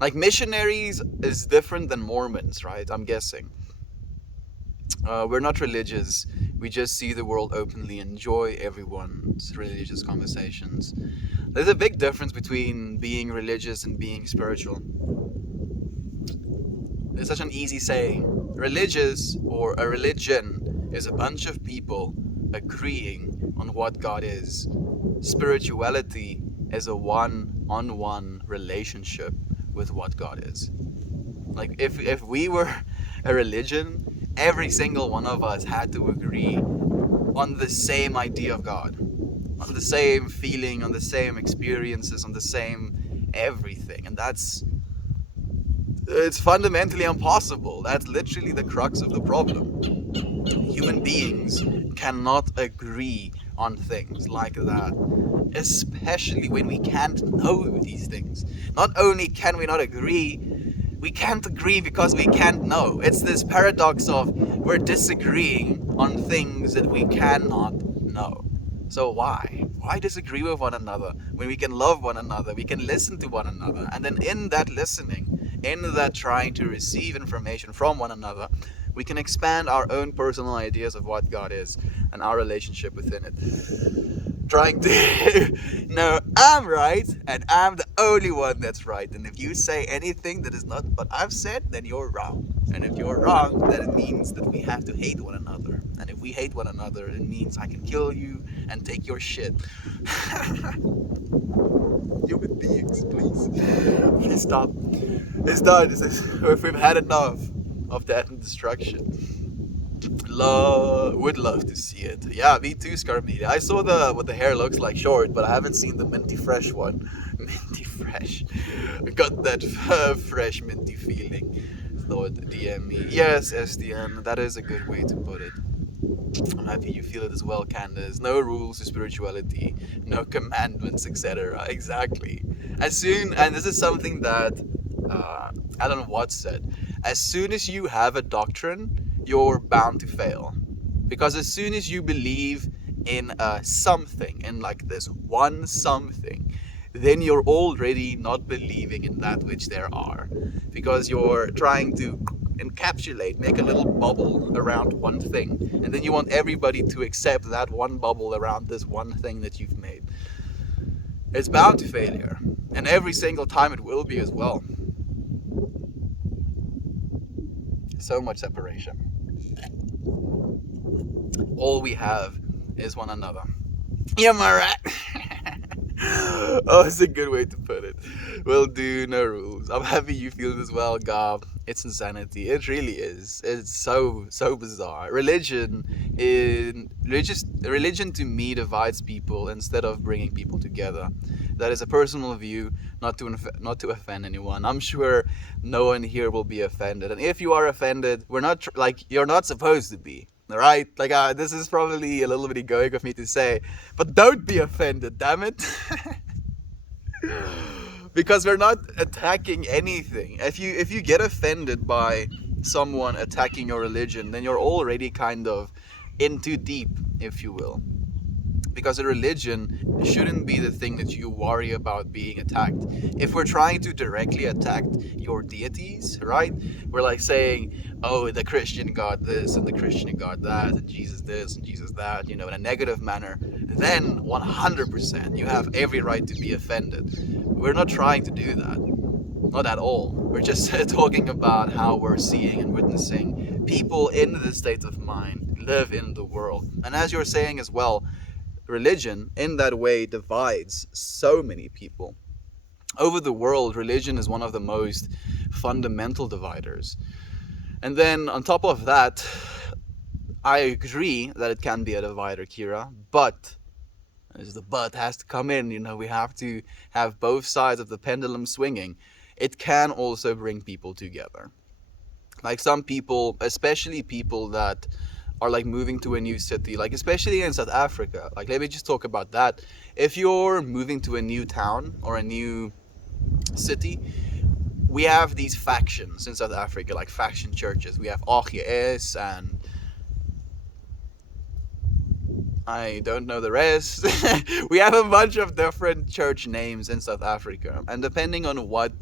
Like, missionaries is different than Mormons, right? I'm guessing. We're not religious. We just see the world openly, enjoy everyone's religious conversations. There's a big difference between being religious and being spiritual. It's such an easy saying. Religious, or a religion, is a bunch of people agreeing on what God is. Spirituality is a one-on-one relationship with what God is. Like, if we were a religion, every single one of us had to agree on the same idea of God, on the same feeling, on the same experiences, on the same everything. And it's fundamentally impossible. That's literally the crux of the problem. Human beings cannot agree on things like that, especially when we can't know these things. Not only can we not agree, we can't agree because we can't know. It's this paradox of we're disagreeing on things that we cannot know. So why? Why disagree with one another when we can love one another, we can listen to one another, and then in that listening, in that trying to receive information from one another, we can expand our own personal ideas of what God is and our relationship within it. Trying to no, I'm right and I'm the only one that's right. And if you say anything that is not what I've said, then you're wrong. And if you're wrong, then it means that we have to hate one another. And if we hate one another, it means I can kill you and take your shit. Human beings, please. Please stop. It's done. We've had enough of that and destruction. Would love to see it. Yeah, me too, Scarmedia. I saw what the hair looks like short, but I haven't seen the minty fresh one. Minty fresh. Got that fresh minty feeling. Thought DM me. Yes, SDN, that is a good way to put it. I'm happy you feel it as well, Candace. No rules to spirituality, no commandments, etc. Exactly. And this is something that Alan Watts said, as soon as you have a doctrine, you're bound to fail. Because as soon as you believe in something, in like this one something, then you're already not believing in that which there are. Because you're trying to encapsulate, make a little bubble around one thing, and then you want everybody to accept that one bubble around this one thing that you've made. It's bound to failure, and every single time it will be as well. So much separation. All we have is one another. Yeah, my right. Oh, it's a good way to put it. Will do, no rules. I'm happy you feel it as well, Gob. It's insanity. It really is. It's so bizarre. Religion to me divides people instead of bringing people together. That is a personal view, not to offend anyone. I'm sure no one here will be offended. And if you are offended, we're not you're not supposed to be. Right? Like, this is probably a little bit egoic of me to say, but don't be offended, damn it. Because we're not attacking anything. If you get offended by someone attacking your religion, then you're already kind of in too deep, if you will. Because a religion shouldn't be the thing that you worry about being attacked. If we're trying to directly attack your deities, right? We're like saying, oh, the Christian God this and the Christian God that, and Jesus this and Jesus that, in a negative manner, then 100% you have every right to be offended. We're not trying to do that. Not at all. We're just talking about how we're seeing and witnessing people in this state of mind live in the world. And as you're saying as well, religion in that way divides so many people. Over the world, religion is one of the most fundamental dividers. And then on top of that, I agree that it can be a divider, Kira, but as the but has to come in, we have to have both sides of the pendulum swinging. It can also bring people together. Like some people, especially people that are like moving to a new city, like especially in South Africa. Like let me just talk about that. If you're moving to a new town or a new city, we have these factions in South Africa, like faction churches. We have AGS and I don't know the rest. We have a bunch of different church names in South Africa, and depending on what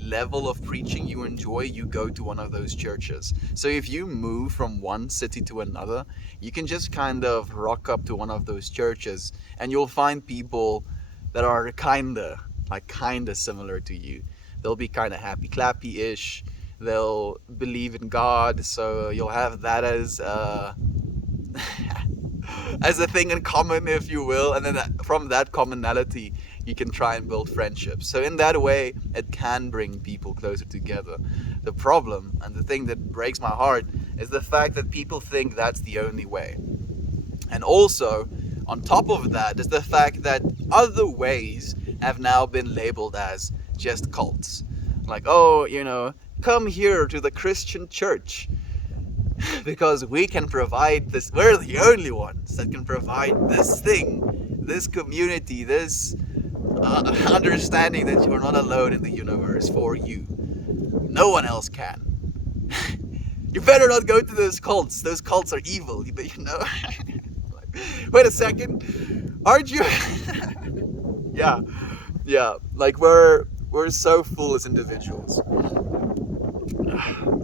level of preaching you enjoy, you go to one of those churches. So if you move from one city to another, you can just kind of rock up to one of those churches and you'll find people that are kinda similar to you. They'll be kinda happy clappy-ish. They'll believe in God, so you'll have that as as a thing in common, if you will, and then from that commonality you can try and build friendships. So in that way it can bring people closer together. The problem, and the thing that breaks my heart, is the fact that people think that's the only way. And also on top of that is the fact that other ways have now been labeled as just cults. Like, oh, come here to the Christian church because we can provide this. We're the only ones that can provide this thing, this community, this understanding that you're not alone in the universe for you. No one else can. You better not go to those cults. Those cults are evil, Wait a second. Aren't you? Yeah. Like we're so full as individuals.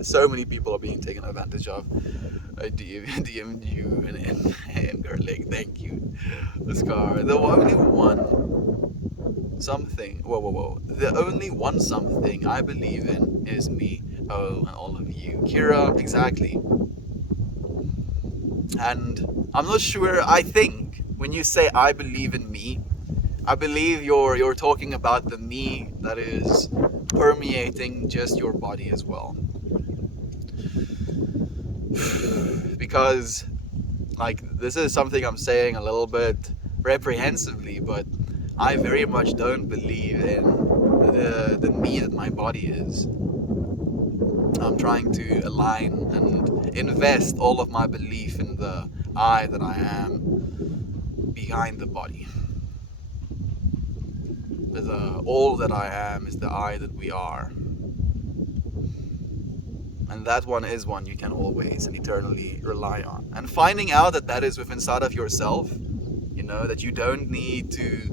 So many people are being taken advantage of. I DM'd you and Garlic, thank you. Oscar, the only one something, whoa. The only one something I believe in is me. Oh, and all of you. Kira, exactly. And I'm not sure, I think, when you say I believe in me, I believe you're talking about the me that is permeating just your body as well. Because, like, this is something I'm saying a little bit reprehensively, but I very much don't believe in the me that my body is. I'm trying to align and invest all of my belief in the I that I am behind the body. All that I am is the I that we are. And that one is one you can always and eternally rely on. And finding out that is within inside of yourself, that you don't need to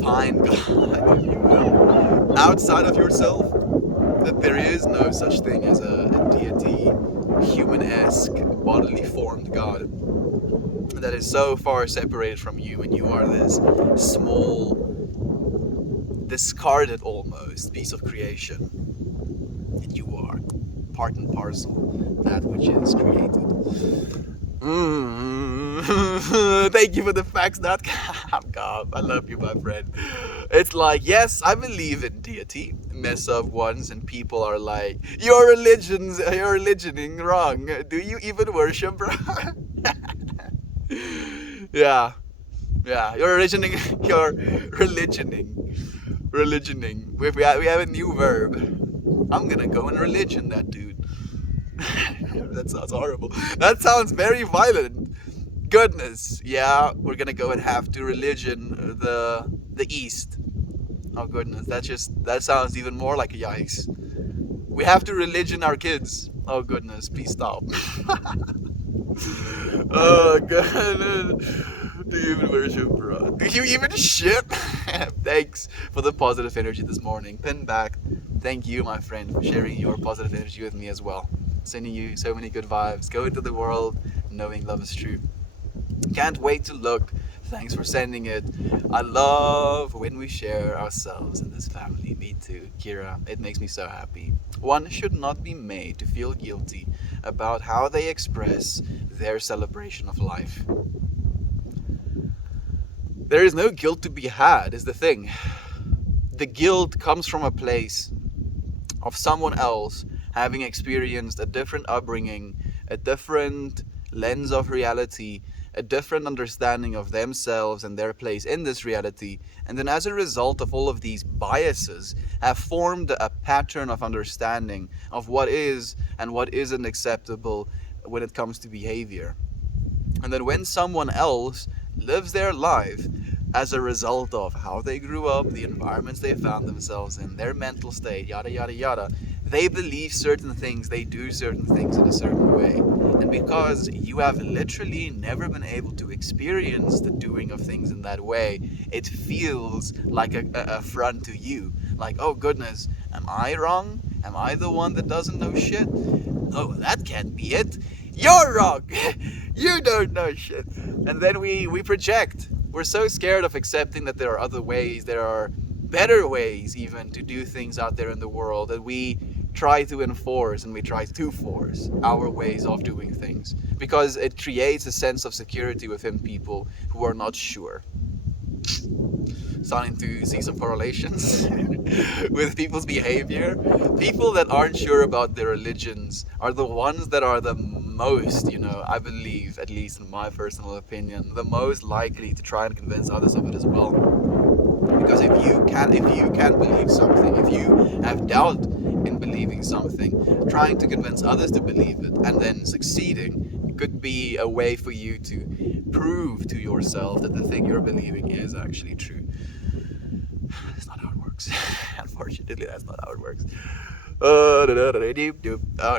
find God, if you will, outside of yourself, that there is no such thing as a deity, human-esque, bodily formed God that is so far separated from you, and you are this small, discarded almost piece of creation, and you are part and parcel that which is created. Thank you for the facts.com. God, I love you, my friend. It's like, yes, I believe in deity. Mess up ones, and people are like, you're religioning wrong. Do you even worship, bro? Yeah, you're religioning. We have a new verb. I'm gonna go and religion that dude. That sounds horrible. That sounds very violent. Goodness, yeah, we're gonna go and have to religion the East. Oh goodness, that sounds even more like a yikes. We have to religion our kids. Oh goodness, please stop. Oh god. Do you even worship, bro? Do you even shit? Thanks for the positive energy this morning. Pinback, thank you, my friend, for sharing your positive energy with me as well. Sending you so many good vibes. Go into the world knowing love is true. Can't wait to look. Thanks for sending it. I love when we share ourselves in this family. Me too, Kira. It makes me so happy. One should not be made to feel guilty about how they express their celebration of life. There is no guilt to be had, is the thing. The guilt comes from a place of someone else having experienced a different upbringing, a different lens of reality, a different understanding of themselves and their place in this reality, and then as a result of all of these biases have formed a pattern of understanding of what is and what isn't acceptable when it comes to behavior. And then when someone else lives their life as a result of how they grew up, the environments they found themselves in, their mental state, yada yada yada, they believe certain things, they do certain things in a certain way. And because you have literally never been able to experience the doing of things in that way, it feels like a affront to you. Like, oh goodness, am I wrong? Am I the one that doesn't know shit? Oh, that can't be it. You're wrong. You don't know shit. And then we project. We're so scared of accepting that there are other ways, there are better ways even to do things out there in the world, that we try to enforce and we try to force our ways of doing things because it creates a sense of security within people who are not sure. Starting to see some correlations with people's behavior. People that aren't sure about their religions are the ones that are the most, I believe, at least in my personal opinion, the most likely to try and convince others of it as well. Because if you can't believe something, if you have doubt in believing something, trying to convince others to believe it and then succeeding could be a way for you to prove to yourself that the thing you're believing is actually true. That's not how it works. Unfortunately, that's not how it works.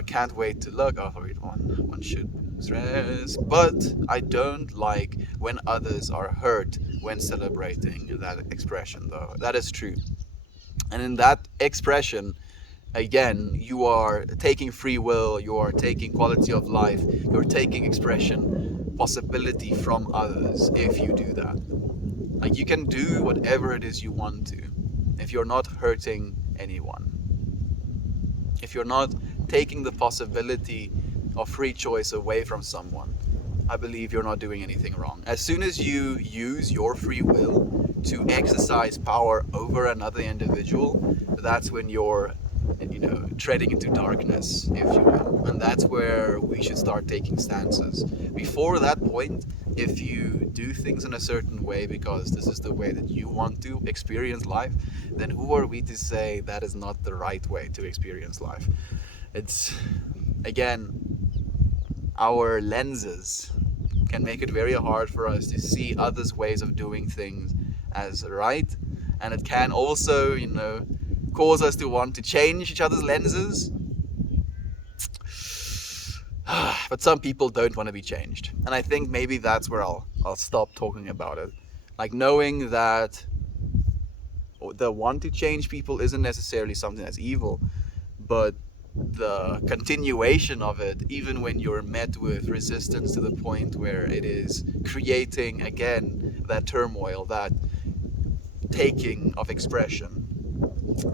Can't wait to look. Oh, read one should stress. But I don't like when others are hurt when celebrating that expression, though. That is true. And in that expression, again, you are taking free will, you are taking quality of life, you're taking expression, possibility from others if you do that. Like, you can do whatever it is you want to if you're not hurting anyone. If you're not taking the possibility of free choice away from someone, I believe you're not doing anything wrong. As soon as you use your free will to exercise power over another individual, that's when you're, treading into darkness, if you will. And that's where we should start taking stances. Before that point, if you do things in a certain way because this is the way that you want to experience life, then who are we to say that is not the right way to experience life? It's, again, our lenses can make it very hard for us to see others' ways of doing things as right, and it can also, cause us to want to change each other's lenses. But some people don't want to be changed, and I think maybe that's where I'll stop talking about it. Like, knowing that the want to change people isn't necessarily something that's evil, but the continuation of it, even when you're met with resistance to the point where it is creating, again, that turmoil, that taking of expression,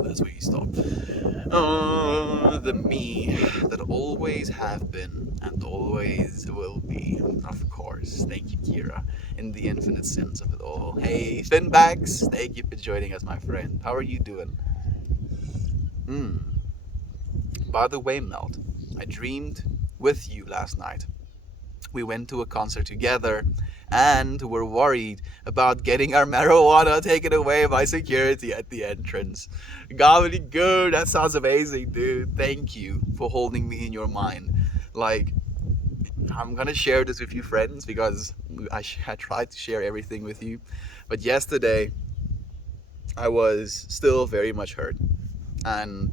that's where you stop. The me that always have been and always will be, of course. Thank you, Kira, in the infinite sense of it all. Hey, Finbags, thank you for joining us, my friend. How are you doing? By the way, Melt, I dreamed with you last night. We went to a concert together and were worried about getting our marijuana taken away by security at the entrance. Gobbledygook, that sounds amazing, dude. Thank you for holding me in your mind. Like, I'm gonna share this with you, friends, because I tried to share everything with you. But yesterday, I was still very much hurt. And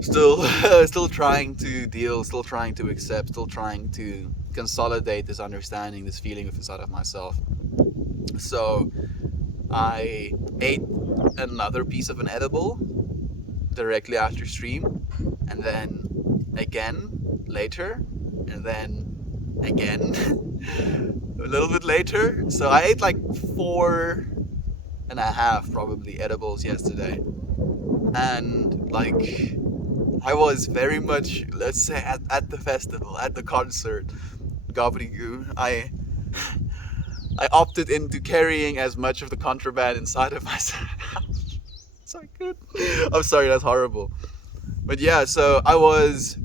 Still, still trying to deal, still trying to accept, still trying to consolidate this understanding, this feeling inside of myself. So I ate another piece of an edible directly after stream, and then again later, and then again a little bit later. So I ate like 4.5 probably edibles yesterday, and like I was very much, let's say, at the festival, at the concert, gobbledygoo. I opted into carrying as much of the contraband inside of myself as I could. I'm sorry, that's horrible. But yeah, so I was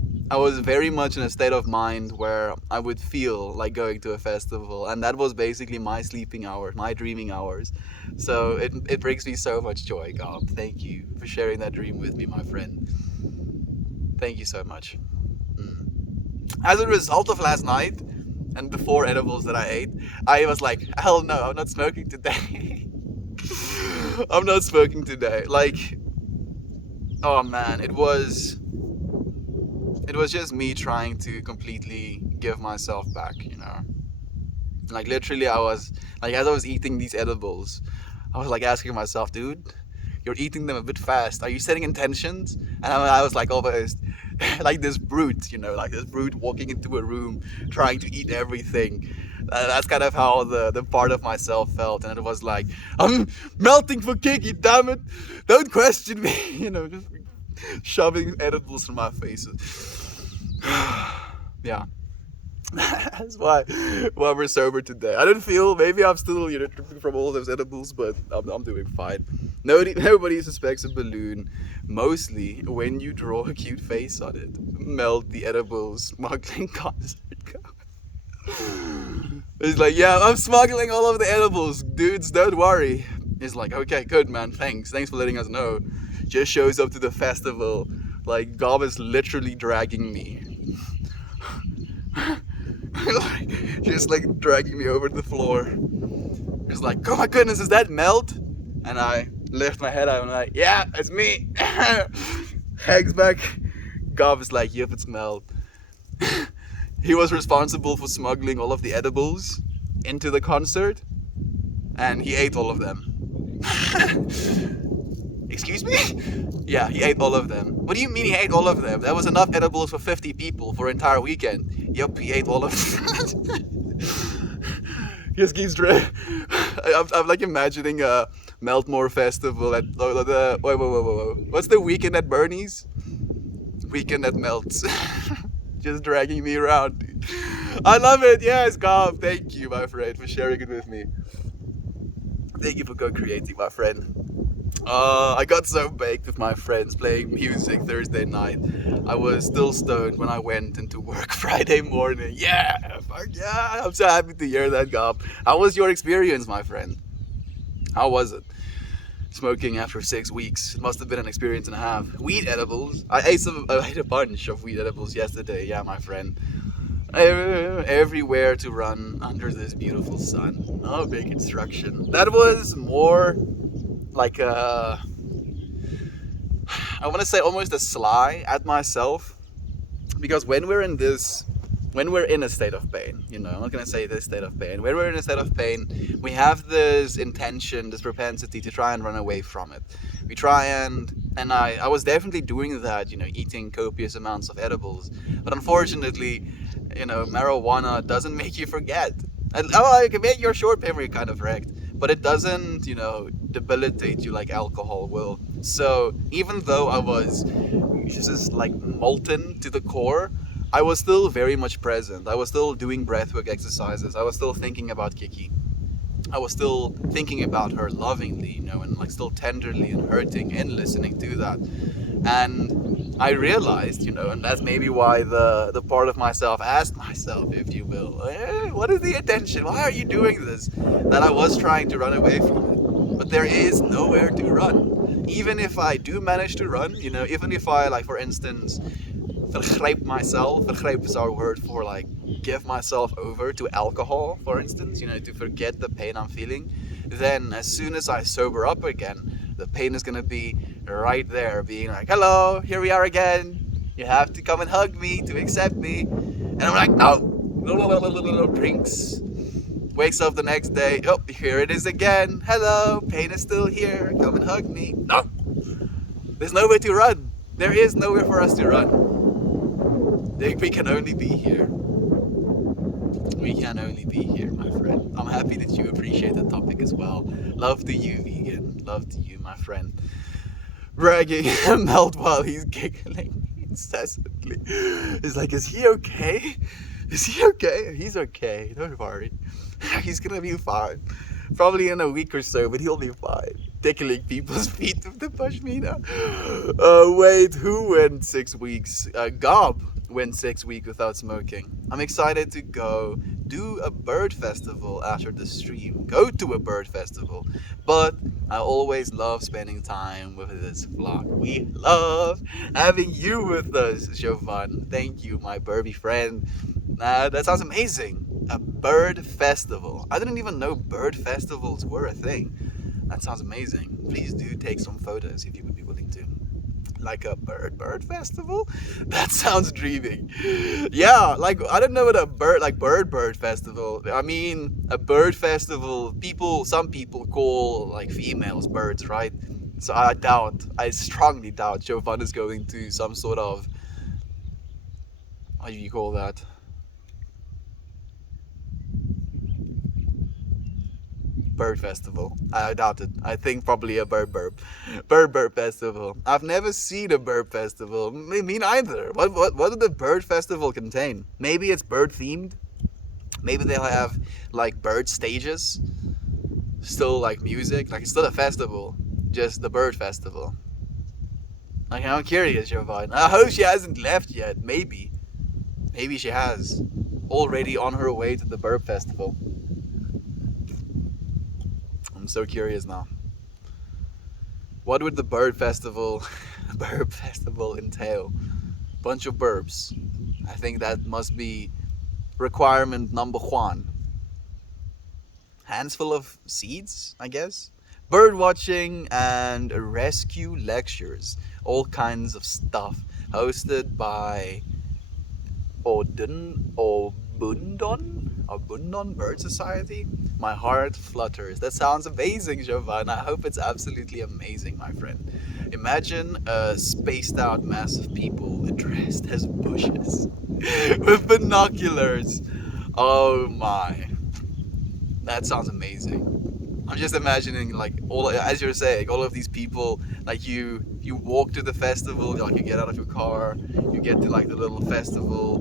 very much in a state of mind where I would feel like going to a festival, and that was basically my sleeping hours, my dreaming hours. So it brings me so much joy, Gob. Thank you for sharing that dream with me, my friend. Thank you so much. As a result of last night and the 4 edibles that I ate, I was like, hell no, I'm not smoking today. I'm not smoking today. Like, oh man, it was just me trying to completely give myself back, you know. Like literally, I was like, as I was eating these edibles, I was like asking myself, dude, you're eating them a bit fast. Are you setting intentions? And I was like almost like this brute, you know, like this brute walking into a room trying to eat everything. That's kind of how the part of myself felt, and it was like, I'm melting for Kiki, damn it! Don't question me, you know, just shoving edibles in my faces. Yeah. That's why we're sober today. I don't feel, maybe I'm still, you know, tripping from all those edibles, but I'm doing fine. Nobody suspects a balloon. Mostly when you draw a cute face on it. Melt the edibles, smuggling concert. It's like, yeah, I'm smuggling all of the edibles, dudes. Don't worry. It's like, okay, good man. Thanks for letting us know. Just shows up to the festival, like Gob is literally dragging me. Just like dragging me over the floor. It's like, oh my goodness, is that Melt? And I lift my head up and I'm like, yeah, it's me. Hangs back. Gob is like, yep, it's Melt. He was responsible for smuggling all of the edibles into the concert, and he ate all of them. Excuse me? Yeah, he ate all of them. What do you mean he ate all of them? That was enough edibles for 50 people for an entire weekend. Yup, he ate all of them. He just keeps I'm like imagining a Meltmore festival at the wait. What's the weekend at Bernie's? Weekend at Melts. Just dragging me around, dude. I love it. Yes, Gob. Thank you, my friend, for sharing it with me. Thank you for co-creating, my friend. I got so baked with my friends playing music Thursday night. I was still stoned when I went into work Friday morning. Yeah, fuck yeah. I'm so happy to hear that, Gob. How was your experience, my friend? How was it? Smoking after 6 weeks. It must have been an experience and a half. Weed edibles. I ate a bunch of weed edibles yesterday. Yeah, my friend. Everywhere to run under this beautiful sun. Oh, big instruction. That was more like I want to say almost a sly at myself, because when we're in a state of pain, you know, I'm not gonna say this state of pain. When we're in a state of pain, we have this intention, this propensity to try and run away from it. We try and I was definitely doing that, you know, eating copious amounts of edibles. But unfortunately, you know, marijuana doesn't make you forget. And it can make your short memory kind of wrecked, but it doesn't, you know, debilitate you like alcohol will. So even though I was just like molten to the core, I was still very much present. I was still doing breathwork exercises. I was still thinking about Kiki. I was still thinking about her lovingly, you know, and like still tenderly and hurting and listening to that. And I realized, you know, and that's maybe why the part of myself asked myself, if you will, what is the intention? Why are you doing this? That I was trying to run away from it. But there is nowhere to run. Even if I do manage to run, you know, even if I, like, for instance, vergrijp myself. Vergrijp is our word for, like, give myself over to alcohol, for instance, you know, to forget the pain I'm feeling. Then as soon as I sober up again, the pain is going to be right there being like, hello, here we are again. You have to come and hug me to accept me. And I'm like, no, drinks. Wakes up the next day, oh, here it is again. Hello, pain is still here. Come and hug me. No, there's nowhere to run. There is nowhere for us to run. We can only be here. We can only be here, my friend. I'm happy that you appreciate the topic as well. Love to you, vegan. Love to you, my friend. Ragging Melt while he's giggling incessantly. He's like, is he okay? Is he okay? He's okay. Don't worry. He's gonna be fine. Probably in a week or so, but he'll be fine. Tickling people's feet with the pashmina. Wait, who went 6 weeks? Gob went 6 weeks without smoking. I'm excited to go do a bird festival after the stream. Go to a bird festival. But I always love spending time with this vlog. We love having you with us, Jovan. Thank you, my Burby friend. That sounds amazing. A bird festival. I didn't even know bird festivals were a thing. That sounds amazing. Please do take some photos if you would be willing to. Like a bird festival? That sounds dreamy. Yeah, like I don't know what a bird festival. I mean, a bird festival, some people call like females birds, right? So I strongly doubt Jovan is going to some sort of, what do you call that? Bird festival. I doubt it. I think probably a bird festival. I've never seen a bird festival. Me neither. What did the bird festival contain? Maybe it's bird themed. Maybe they'll have like bird stages. Still like music. Like it's still a festival. Just the bird festival. Like I'm curious, Jovan. I hope she hasn't left yet. Maybe she has. Already on her way to the bird festival. I'm so curious now. What would the bird festival entail? Bunch of burbs. I think that must be requirement number 1. Hands full of seeds, I guess. Bird watching and rescue lectures. All kinds of stuff. Hosted by Bundon Bird Society. My heart flutters. That sounds amazing, Jovan. I hope it's absolutely amazing, my friend. Imagine a spaced out mass of people dressed as bushes with binoculars. Oh my. That sounds amazing. I'm just imagining, like, as you're saying, all of these people, like you walk to the festival, like you get out of your car, you get to like the little festival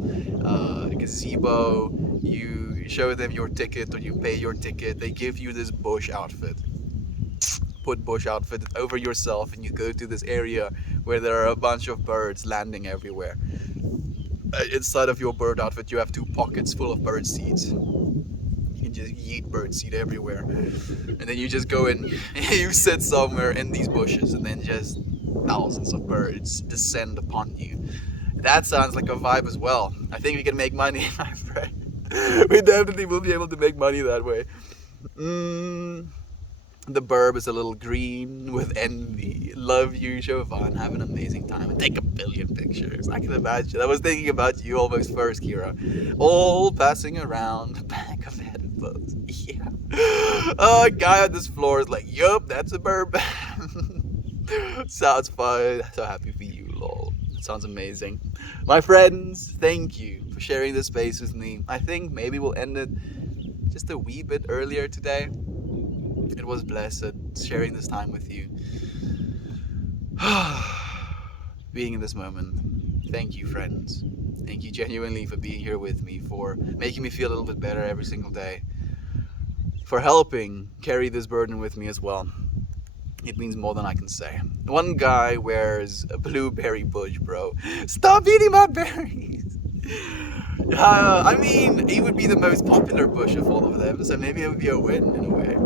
gazebo, you show them your ticket or you pay your ticket, they give you this bush outfit. Put bush outfit over yourself and you go to this area where there are a bunch of birds landing everywhere. Inside of your bird outfit you have 2 pockets full of bird seeds. You can just yeet bird seed everywhere. And then you just go and you sit somewhere in these bushes and then just thousands of birds descend upon you. That sounds like a vibe as well. I think we can make money, my friend. We definitely will be able to make money that way. The burb is a little green with envy. Love you, Jovan. Have an amazing time and take a billion pictures. I can imagine. I was thinking about you almost first, Kira. All passing around the back of headphones. Yeah. Oh, a guy on this floor is like, yup, that's a burb. Sounds fun. So happy for you, lol. That sounds amazing. My friends, thank you for sharing this space with me. I think maybe we'll end it just a wee bit earlier today. It was blessed sharing this time with you. Being in this moment. Thank you, friends. Thank you genuinely for being here with me, for making me feel a little bit better every single day, for helping carry this burden with me as well. It means more than I can say. One guy wears a blueberry bush, bro. Stop eating my berries! I mean, he would be the most popular bush of all of them, so maybe it would be a win in a way.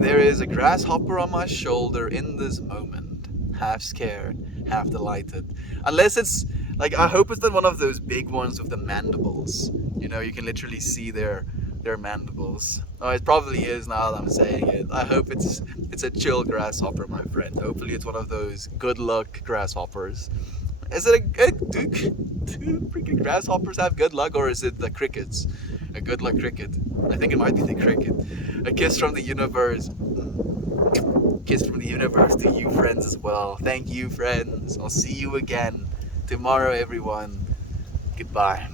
There is a grasshopper on my shoulder in this moment, half scared, half delighted. Unless it's, like, I hope it's not one of those big ones with the mandibles. You know, you can literally see their their mandibles. Oh, it probably is now that I'm saying it. I hope it's a chill grasshopper, my friend. Hopefully it's one of those good luck grasshoppers. Is it do freaking grasshoppers have good luck, or is it the crickets? A good luck cricket. I think it might be the cricket. A kiss from the universe. Kiss from the universe to you, friends, as well. Thank you, friends. I'll see you again tomorrow, everyone. Goodbye.